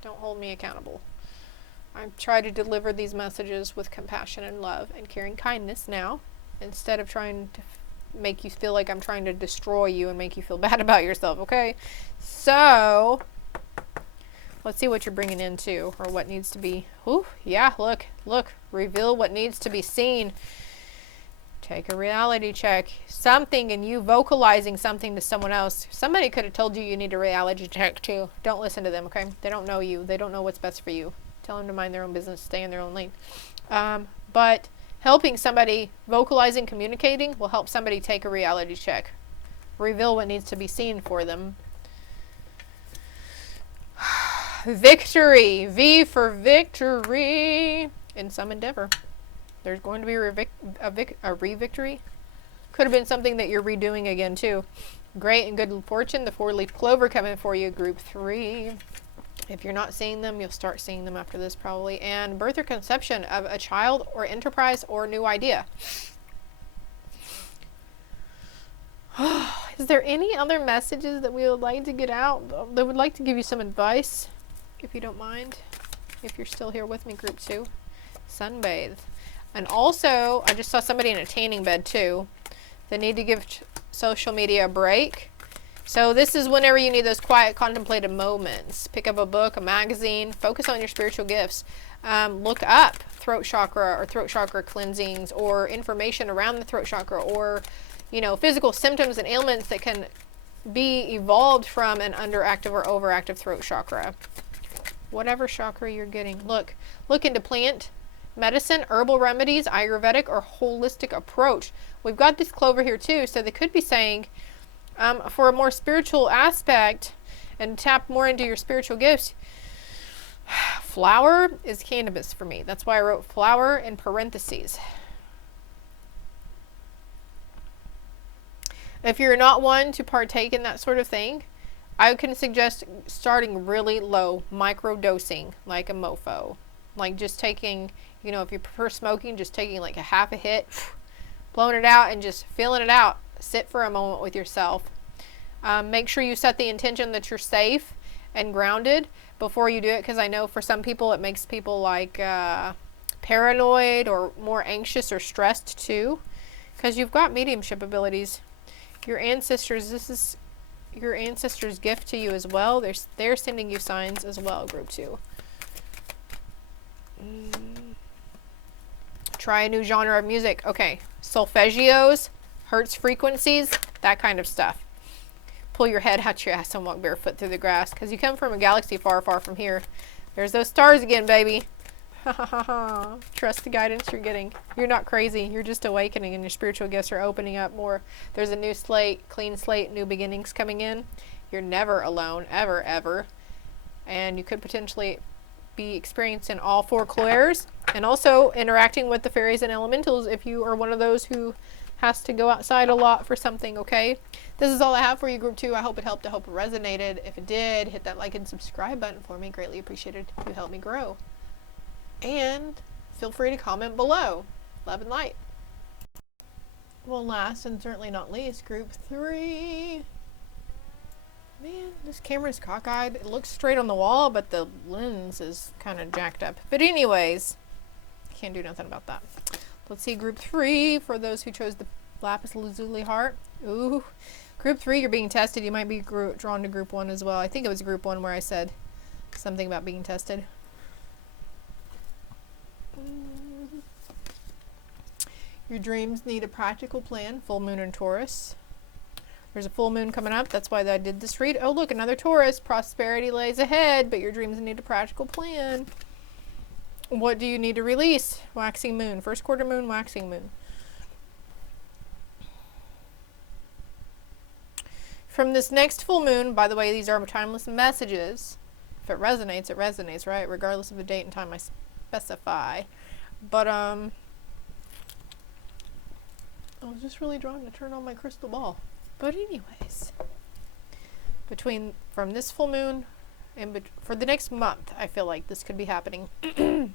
Don't hold me accountable. I try to deliver these messages with compassion and love and caring kindness now, instead of trying to make you feel like I'm trying to destroy you and make you feel bad about yourself, okay? So let's see what you're bringing in too, or what needs to be. Ooh, yeah, look. Reveal what needs to be seen. Take a reality check. Something in you vocalizing something to someone else. Somebody could have told you you need a reality check too. Don't listen to them, okay? They don't know you. They don't know what's best for you. Tell them to mind their own business, stay in their own lane. But helping somebody, vocalizing, communicating, will help somebody take a reality check. Reveal what needs to be seen for them. Victory. V for victory in some endeavor. There's going to be a re-victory. Could have been something that you're redoing again too. Great and good fortune. The 4-leaf clover coming for you, group 3. If you're not seeing them, you'll start seeing them after this probably. And birth or conception of a child or enterprise or new idea. Is there any other messages that we would like to get out? That would like to give you some advice, if you don't mind. If you're still here with me, group 2. Sunbathe. And also, I just saw somebody in a tanning bed too. They need to give social media a break. So this is whenever you need those quiet, contemplative moments. Pick up a book, a magazine, focus on your spiritual gifts. Look up throat chakra or throat chakra cleansings or information around the throat chakra, or, you know, physical symptoms and ailments that can be evolved from an underactive or overactive throat chakra. Whatever chakra you're getting. Look into plant medicine, herbal remedies, Ayurvedic, or holistic approach. We've got this clover here too, so they could be saying, for a more spiritual aspect and tap more into your spiritual gifts, flower is cannabis for me. That's why I wrote flower in parentheses. If you're not one to partake in that sort of thing, I can suggest starting really low, micro dosing, like a mofo. Like just taking, you know, if you prefer smoking, just taking like a half a hit, blowing it out and just feeling it out. Sit for a moment with yourself. Make sure you set the intention that you're safe and grounded before you do it, because I know for some people it makes people like paranoid or more anxious or stressed too, because you've got mediumship abilities. Your ancestors, this is your ancestors' gift to you as well. They're sending you signs as well, group 2. Try a new genre of music. Okay, solfeggios, hertz frequencies, that kind of stuff. Pull your head out your ass and walk barefoot through the grass, because you come from a galaxy far, far from here. There's those stars again, baby. Trust the guidance you're getting. You're not crazy. You're just awakening, and your spiritual gifts are opening up more. There's a new slate, clean slate, new beginnings coming in. You're never alone, ever, ever. And you could potentially be experiencing all 4 clairs, and also interacting with the fairies and elementals if you are one of those who has to go outside a lot for something, okay? This is all I have for you, group 2. I hope it helped. I hope it resonated. If it did, hit that like and subscribe button for me. Greatly appreciated. You help me grow. And feel free to comment below. Love and light. Well, last and certainly not least, group 3. Man, this camera's cockeyed. It looks straight on the wall, but the lens is kind of jacked up. But anyways, can't do nothing about that. Let's see group 3 for those who chose the lapis lazuli heart. Ooh, group 3, you're being tested. You might be drawn to group 1 as well. I think it was group 1 where I said something about being tested. Your dreams need a practical plan. Full moon in Taurus. There's a full moon coming up. That's why I did this read. Oh, look, another Taurus. Prosperity lays ahead, but your dreams need a practical plan. What do you need to release? Waxing moon. First quarter moon, waxing moon. From this next full moon, by the way, these are timeless messages. If it resonates, right? Regardless of the date and time I specify. But, I was just really drawn to turn on my crystal ball. But anyways, from this full moon and for the next month, I feel like this could be happening. In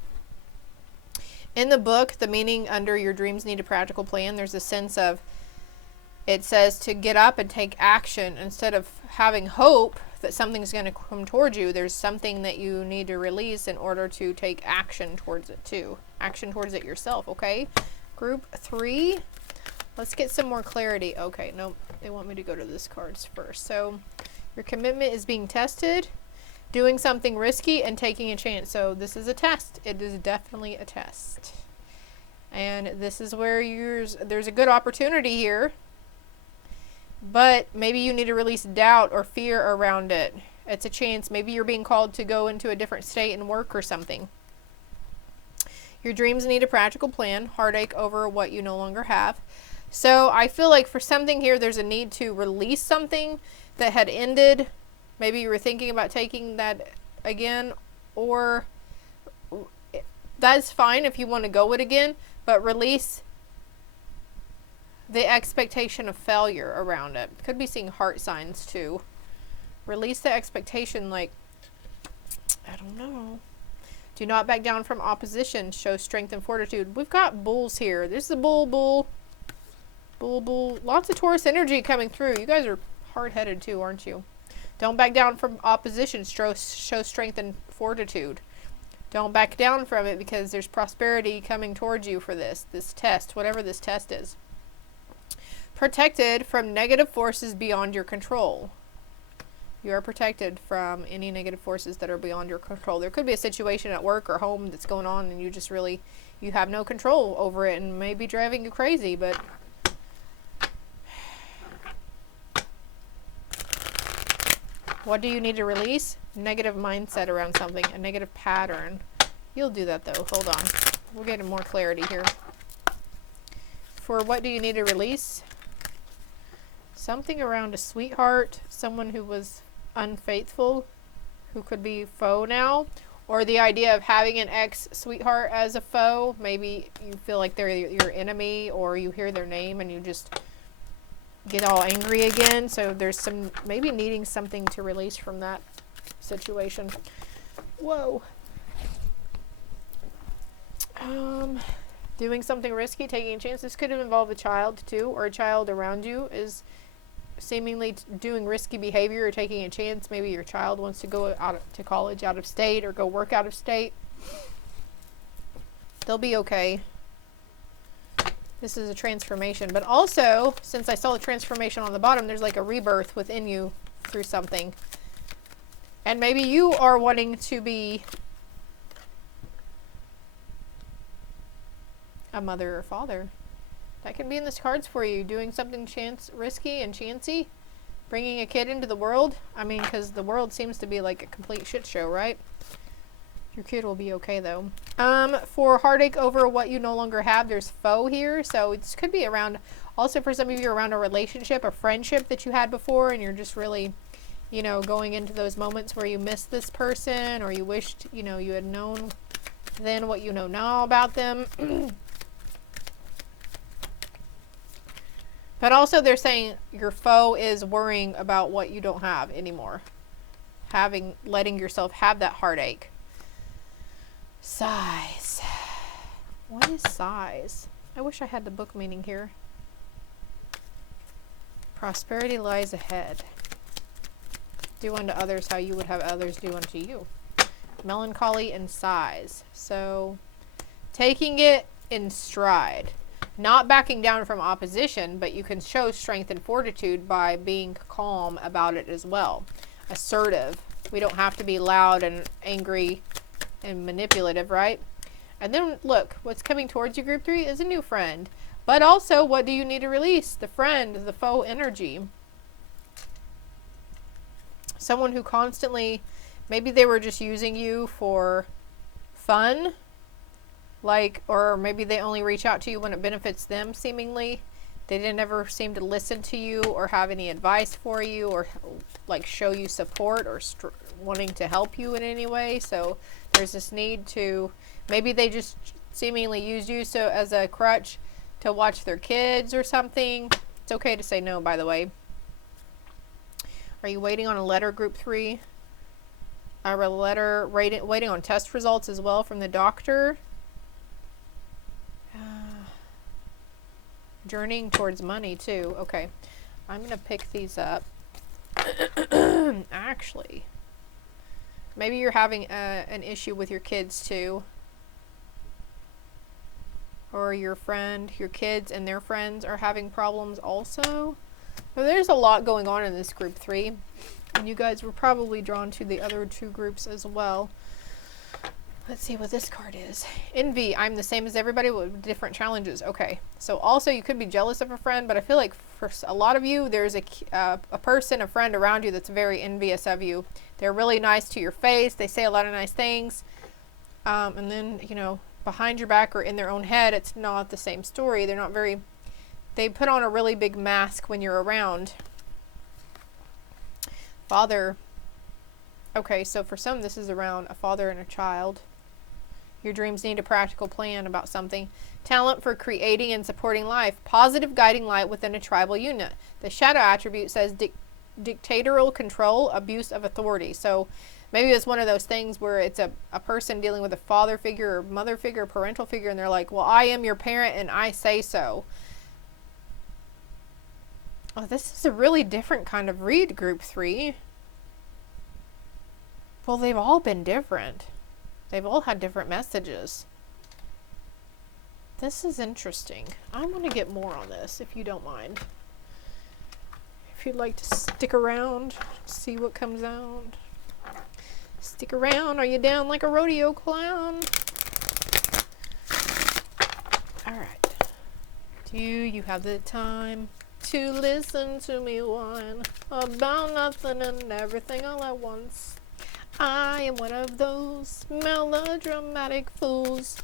the book, the meaning under your dreams need a practical plan, there's a sense of, it says to get up and take action. Instead of having hope that something's going to come towards you, there's something that you need to release in order to take action towards it too. Action towards it yourself, okay? Group 3. Let's get some more clarity. Okay, no, they want me to go to this cards first. So your commitment is being tested, doing something risky, and taking a chance. So this is a test. It is definitely a test. And this is where there's a good opportunity here, but maybe you need to release doubt or fear around it. It's a chance. Maybe you're being called to go into a different state and work or something. Your dreams need a practical plan. Heartache over what you no longer have. So I feel like for something here, there's a need to release something that had ended. Maybe you were thinking about taking that again, or that's fine if you want to go it again, but release the expectation of failure around it. Could be seeing heart signs too. Release the expectation, like Oh no. Do not back down from opposition. Show strength and fortitude. We've got bulls here. There's the bull. Lots of Taurus energy coming through. You guys are hard-headed too, aren't you? Don't back down from opposition. Show strength and fortitude. Don't back down from it, because there's prosperity coming towards you for this test, whatever this test is. Protected from negative forces beyond your control. You are protected from any negative forces that are beyond your control. There could be a situation at work or home that's going on and you just really, you have no control over it and may be driving you crazy, but what do you need to release? Negative mindset around something, a negative pattern. You'll do that though. Hold on. We're getting more clarity here. For what do you need to release? Something around a sweetheart, someone who was unfaithful, who could be foe now, or the idea of having an ex-sweetheart as a foe. Maybe you feel like they're your enemy, or you hear their name and you just get all angry again. So there's some, maybe needing something to release from that situation. Whoa. Doing something risky, taking a chance. This could have involved a child too, or a child around you is seemingly doing risky behavior or taking a chance. Maybe your child wants to go out to college out of state or go work out of state. They'll be okay. This is a transformation, but also, since I saw the transformation on the bottom, there's like a rebirth within you through something. And maybe you are wanting to be a mother or father. That can be in the cards for you. Doing something risky and chancy. Bringing a kid into the world. I mean, because the world seems to be like a complete shit show, right? Your kid will be okay, though. For heartache over what you no longer have, there's foe here. So this could be around, also for some of you, around a relationship, a friendship that you had before, and you're just really, you know, going into those moments where you missed this person, or you wished, you know, you had known then what you know now about them. But also they're saying your foe is worrying about what you don't have anymore. Letting yourself have that heartache. Sighs. What is sighs? I wish I had the book meaning here. Prosperity lies ahead. Do unto others how you would have others do unto you. Melancholy and sighs. So taking it in stride. Not backing down from opposition, but you can show strength and fortitude by being calm about it as well. Assertive. We don't have to be loud and angry and manipulative, right? And then look, what's coming towards you, group 3, is a new friend. But also, what do you need to release? The friend, the foe energy. Someone who constantly, maybe they were just using you for fun. Like, or maybe they only reach out to you when it benefits them, seemingly. They didn't ever seem to listen to you or have any advice for you or like show you support or wanting to help you in any way. So there's this need to, maybe they just seemingly used you so as a crutch to watch their kids or something. It's okay to say no, by the way. Are you waiting on a letter, group 3? A letter, waiting on test results as well from the doctor. Journeying towards money too. Okay, I'm gonna pick these up. Actually, maybe you're having an issue with your kids too, or your kids and their friends are having problems also. So there's a lot going on in this group 3, and you guys were probably drawn to the other 2 groups as well. Let's see what this card is. Envy. I'm the same as everybody with different challenges. Okay. So also you could be jealous of a friend, but I feel like for a lot of you, there's a person, a friend around you that's very envious of you. They're really nice to your face. They say a lot of nice things. And then, you know, behind your back or in their own head, it's not the same story. They're not very, they put on a really big mask when you're around. Father. Okay. So for some, this is around a father and a child. Your dreams need a practical plan about something. Talent for creating and supporting life. Positive guiding light within a tribal unit. The shadow attribute says dictatorial control, abuse of authority. So maybe it's one of those things where it's a person dealing with a father figure or mother figure or parental figure, and they're like, well, I am your parent and I say so. Oh, this is a really different kind of read, group 3. Well, they've all been different. They've all had different messages. This is interesting. I want to get more on this, if you don't mind. If you'd like to stick around, see what comes out. Stick around. Are you down like a rodeo clown? Alright. Do you have the time to listen to me whine about nothing and everything all at once? I am one of those melodramatic fools.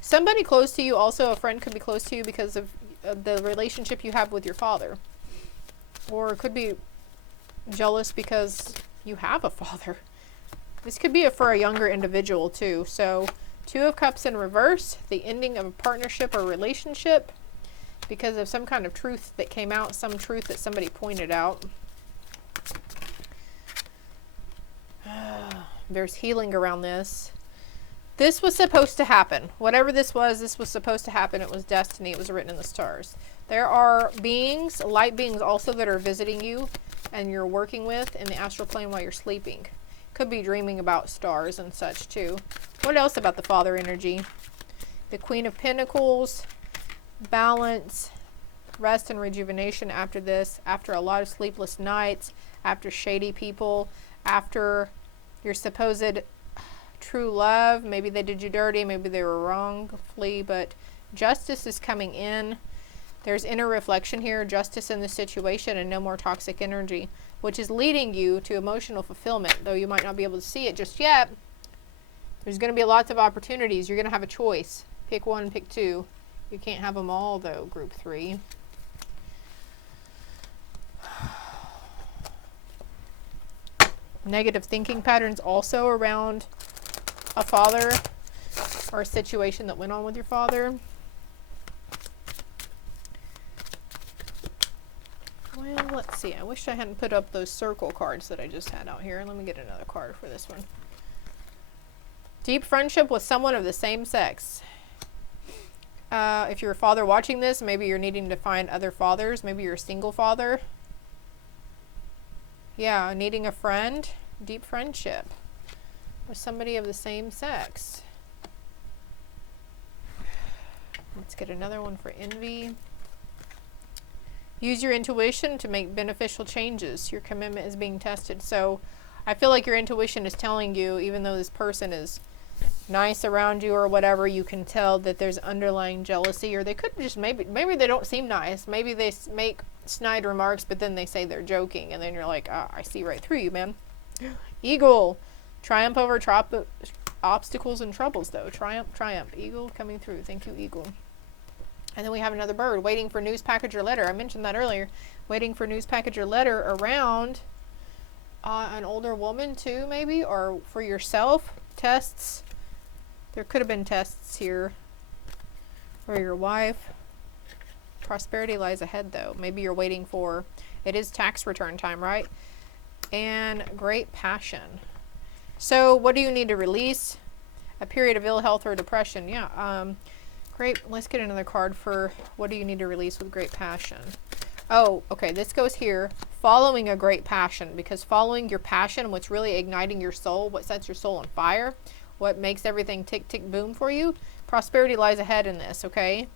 Somebody close to you, also a friend, could be close to you because of the relationship you have with your father. Or it could be jealous because you have a father. This could be for a younger individual too. So 2 of Cups in reverse, the ending of a partnership or relationship because of some kind of truth that came out, some truth that somebody pointed out. There's healing around this. This was supposed to happen. Whatever this was supposed to happen. It was destiny. It was written in the stars. There are beings, light beings also, that are visiting you and you're working with in the astral plane while you're sleeping. Could be dreaming about stars and such too. What else about the father energy? The Queen of Pentacles, balance, rest and rejuvenation after this, after a lot of sleepless nights, after shady people, after your supposed true love. Maybe they did you dirty, maybe they were wrongfully, but justice is coming in. There's inner reflection here, justice in the situation, and no more toxic energy, which is leading you to emotional fulfillment, though you might not be able to see it just yet. There's going to be lots of opportunities. You're going to have a choice. Pick one, pick 2. You can't have them all, though, group 3. Negative thinking patterns also around a father or a situation that went on with your father. Well, let's see. I wish I hadn't put up those circle cards that I just had out here. Let me get another card for this one. Deep friendship with someone of the same sex. If you're a father watching this, maybe you're needing to find other fathers. Maybe you're a single father. Yeah, needing a friend. Deep friendship with somebody of the same sex. Let's get another one for envy. Use your intuition to make beneficial changes. Your commitment is being tested. So I feel like your intuition is telling you, even though this person is nice around you or whatever, you can tell that there's underlying jealousy, or they could just maybe they don't seem nice. Maybe they make snide remarks, but then they say they're joking, and then you're like, oh, I see right through you, man. Eagle. Triumph over obstacles and troubles, though. Triumph, triumph. Eagle coming through. Thank you, Eagle. And then we have another bird waiting for news package or letter. I mentioned that earlier. Waiting for news package or letter around an older woman too, maybe, or for yourself. Tests. There could have been tests here for your wife. Prosperity lies ahead, though. Maybe you're waiting for, it is tax return time, right? And great passion. So what do you need to release? A period of ill health or depression. Yeah. Great. Let's get another card for what do you need to release with great passion. Oh, okay. This goes here. Following a great passion, because following your passion, what's really igniting your soul, what sets your soul on fire, what makes everything tick, tick, boom for you, prosperity lies ahead in this, okay?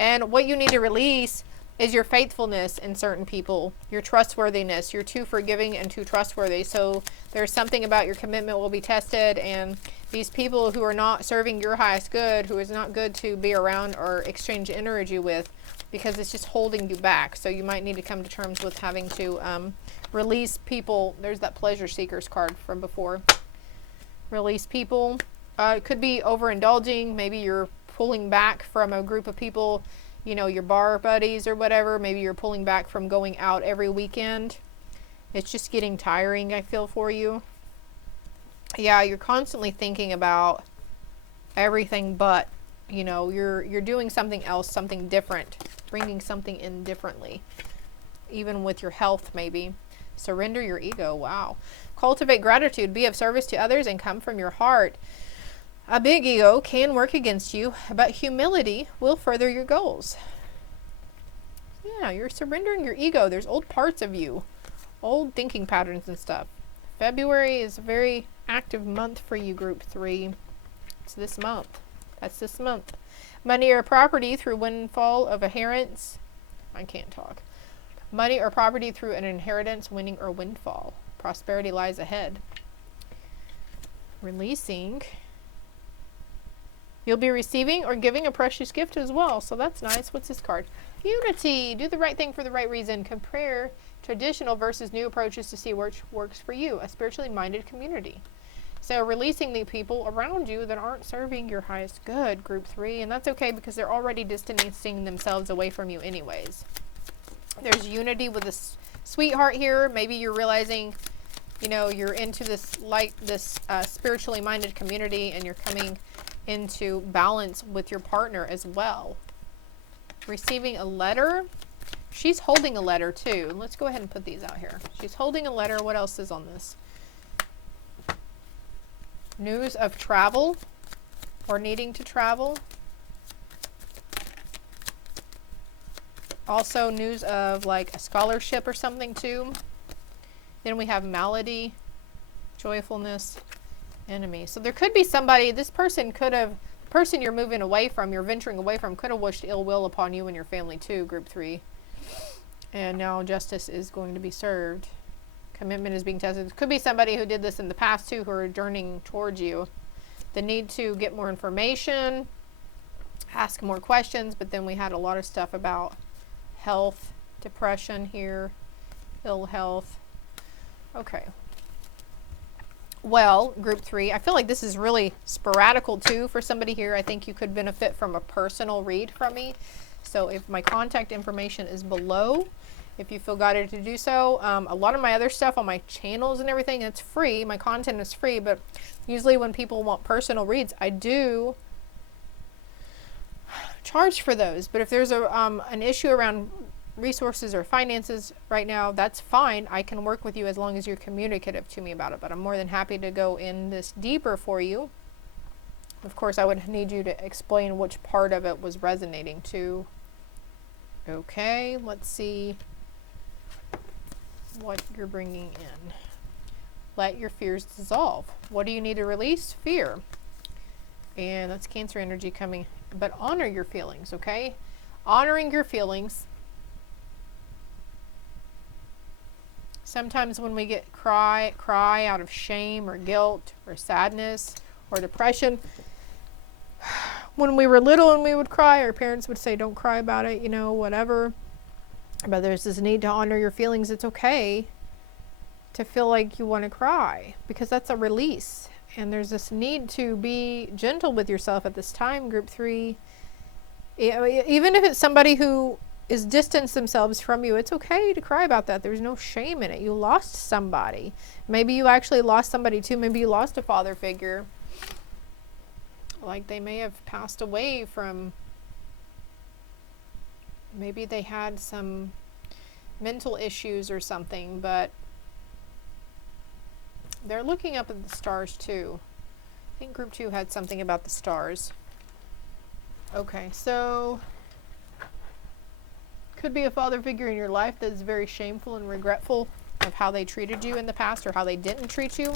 And what you need to release is your faithfulness in certain people, your trustworthiness. You're too forgiving and too trustworthy. So there's something about your commitment will be tested, and these people who are not serving your highest good, who is not good to be around or exchange energy with, because it's just holding you back. So you might need to come to terms with having to release people. There's that pleasure seekers card from before. Release people. It could be overindulging. Maybe you're pulling back from a group of people, you know, your bar buddies or whatever. Maybe you're pulling back from going out every weekend. It's just getting tiring, I feel, for you. Yeah, you're constantly thinking about everything but, you know, you're doing something else, something different, bringing something in differently, even with your health maybe. Surrender your ego. Wow. Cultivate gratitude. Be of service to others and come from your heart. A big ego can work against you, but humility will further your goals. Yeah, you're surrendering your ego. There's old parts of you, old thinking patterns and stuff. February is a very active month for you, group 3. It's this month. That's this month. Money or property through windfall of inheritance. I can't talk. Money or property through an inheritance, winning, or windfall. Prosperity lies ahead. Releasing. You'll be receiving or giving a precious gift as well. So that's nice. What's this card? Unity. Do the right thing for the right reason. Compare traditional versus new approaches to see which works for you. A spiritually minded community. So releasing the people around you that aren't serving your highest good, group 3. And that's okay because they're already distancing themselves away from you anyways. There's unity with this sweetheart here. Maybe you're realizing, you know, you're into this spiritually minded community and you're coming into balance with your partner as well. Receiving a letter. She's holding a letter too. Let's go ahead and put these out here. She's holding a letter. What else is on this? News of travel or needing to travel. Also news of like a scholarship or something too. Then we have malady, joyfulness, enemy. So there could be somebody, this person could have, the person you're moving away from, you're venturing away from, could have wished ill will upon you and your family too, group 3. And now justice is going to be served. Commitment is being tested. It could be somebody who did this in the past too, who are journeying towards you. The need to get more information, ask more questions, but then we had a lot of stuff about health, depression here, ill health. Okay. Well, group 3, I feel like this is really sporadical too for somebody here. I think you could benefit from a personal read from me. So if my contact information is below, if you feel guided to do so. A lot of my other stuff on my channels and everything, it's free. My content is free, but usually when people want personal reads, I do charge for those. But if there's an issue around resources or finances right now, that's fine. I can work with you as long as you're communicative to me about it, but I'm more than happy to go in this deeper for you. Of course, I would need you to explain which part of it was resonating to. Okay, let's see what you're bringing in. Let your fears dissolve. What do you need to release? Fear. And that's Cancer energy coming. But honor your feelings, okay? Honoring your feelings. Sometimes when we get cry out of shame or guilt or sadness or depression, when we were little and we would cry, our parents would say, don't cry about it, you know, whatever. But there's this need to honor your feelings. It's okay to feel like you want to cry because that's a release. And there's this need to be gentle with yourself at this time, group 3. Even if it's somebody who is distanced themselves from you, it's okay to cry about that. There's no shame in it. You lost somebody. Maybe you actually lost somebody too. Maybe you lost a father figure. Like they may have passed away from, maybe they had some mental issues or something, but they're looking up at the stars too. I think group 2 had something about the stars. Okay, so could be a father figure in your life that's very shameful and regretful of how they treated you in the past or how they didn't treat you.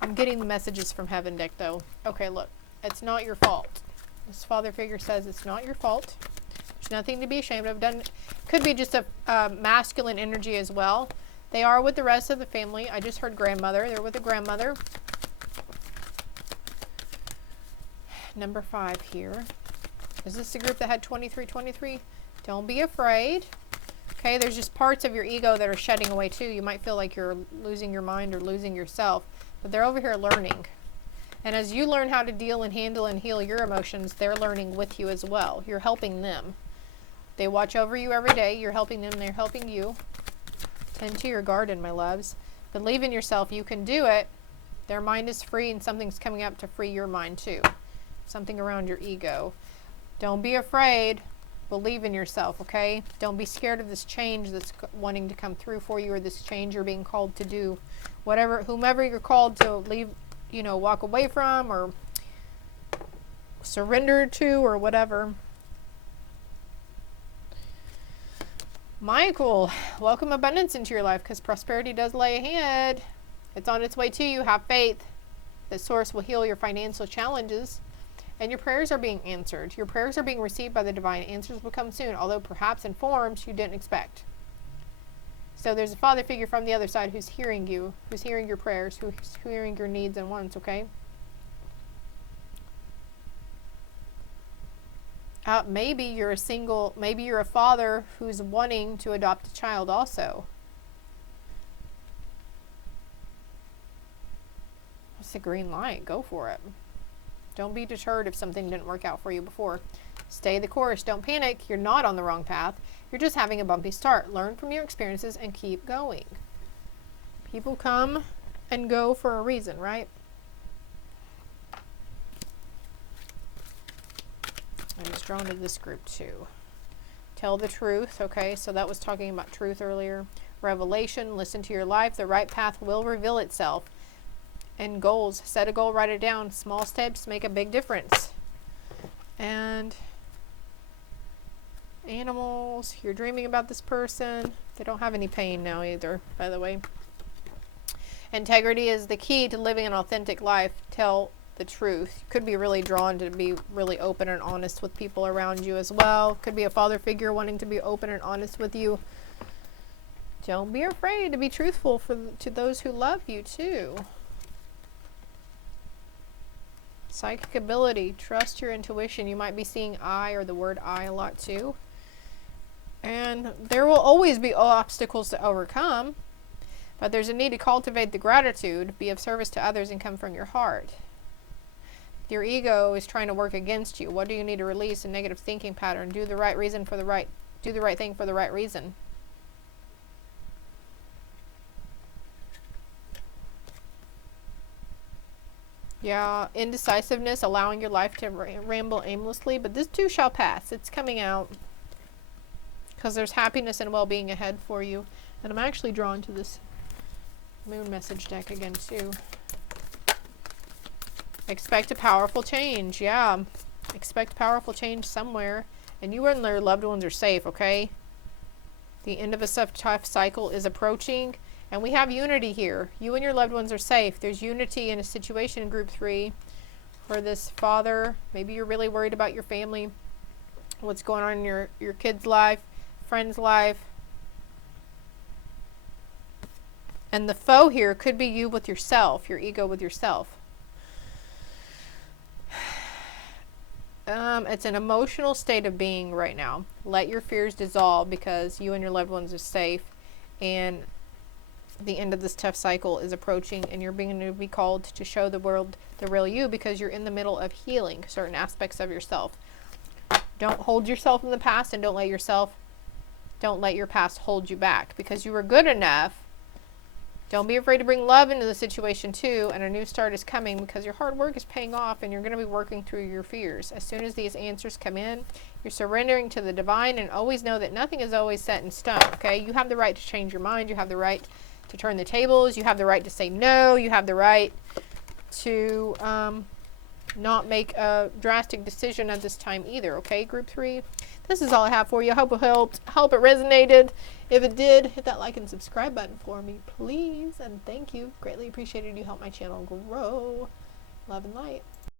I'm getting the messages from Heaven deck though. Okay, look, it's not your fault. This father figure says it's not your fault. There's nothing to be ashamed of. Could be just a masculine energy as well. They are with the rest of the family. I just heard grandmother. They're with a grandmother. Number 5 here. Is this the group that had 2323? Don't be afraid. Okay, there's just parts of your ego that are shedding away too. You might feel like you're losing your mind or losing yourself, but they're over here learning. And as you learn how to deal and handle and heal your emotions, they're learning with you as well. You're helping them. They watch over you every day. You're helping them. They're helping you. Tend to your garden, my loves. Believe in yourself. You can do it. Their mind is free and something's coming up to free your mind too. Something around your ego. Don't be afraid. Believe in yourself, okay? Don't be scared of this change that's wanting to come through for you, or this change you're being called to do. Whomever you're called to leave, walk away from or surrender to or whatever. Michael, welcome abundance into your life, because prosperity does lay ahead. It's on its way to you. Have faith that Source will heal your financial challenges. And your prayers are being answered. Your prayers are being received by the divine. Answers will come soon, although perhaps in forms you didn't expect. So there's a father figure from the other side who's hearing you, who's hearing your prayers, who's hearing your needs and wants, okay? Maybe you're a father who's wanting to adopt a child also. What's the green light? Go for it. Don't be deterred if something didn't work out for you before. Stay the course. Don't panic. You're not on the wrong path. You're just having a bumpy start. Learn from your experiences and keep going. People come and go for a reason, right? I was drawn to this group too. Tell the truth. Okay, so that was talking about truth earlier. Revelation. Listen to your life. The right path will reveal itself. And goals. Set a goal, write it down. Small steps make a big difference. And animals. You're dreaming about this person. They don't have any pain now either, by the way. Integrity is the key to living an authentic life. Tell the truth. You could be really drawn to be really open and honest with people around you as well. Could be a father figure wanting to be open and honest with you. Don't be afraid to be truthful to those who love you too. Psychic ability. Trust your intuition. You might be seeing I or the word I a lot too. And there will always be obstacles to overcome. But there's a need to cultivate the gratitude, be of service to others, and come from your heart. Your ego is trying to work against you. What do you need to release? A negative thinking pattern. Do the right thing for the right reason. Yeah, indecisiveness, allowing your life to ramble aimlessly, but this too shall pass. It's coming out because there's happiness and well-being ahead for you. And I'm actually drawn to this moon message deck again too. Expect a powerful change. Yeah, expect powerful change somewhere, and you and your loved ones are safe, okay? The end of a tough cycle is approaching. And we have unity here. You and your loved ones are safe. There's unity in a situation in group 3 for this father. Maybe you're really worried about your family, what's going on in your kid's life, friend's life. And the foe here could be you with yourself, your ego with yourself. It's an emotional state of being right now. Let your fears dissolve because you and your loved ones are safe. And the end of this tough cycle is approaching, and you're being to be called to show the world the real you, because you're in the middle of healing certain aspects of yourself. Don't hold yourself in the past, and don't let your past hold you back, because you were good enough. Don't be afraid to bring love into the situation too, and a new start is coming because your hard work is paying off, and you're going to be working through your fears. As soon as these answers come in, you're surrendering to the divine, and always know that nothing is always set in stone, okay? You have the right to change your mind. You have the right to turn the tables. You have the right to say no. You have the right to not make a drastic decision at this time either, okay, group 3? This is all I have for you. I hope it helped. Hope it resonated. If it did, hit that like and subscribe button for me, please. And thank you. Greatly appreciated. You help my channel grow. Love and light.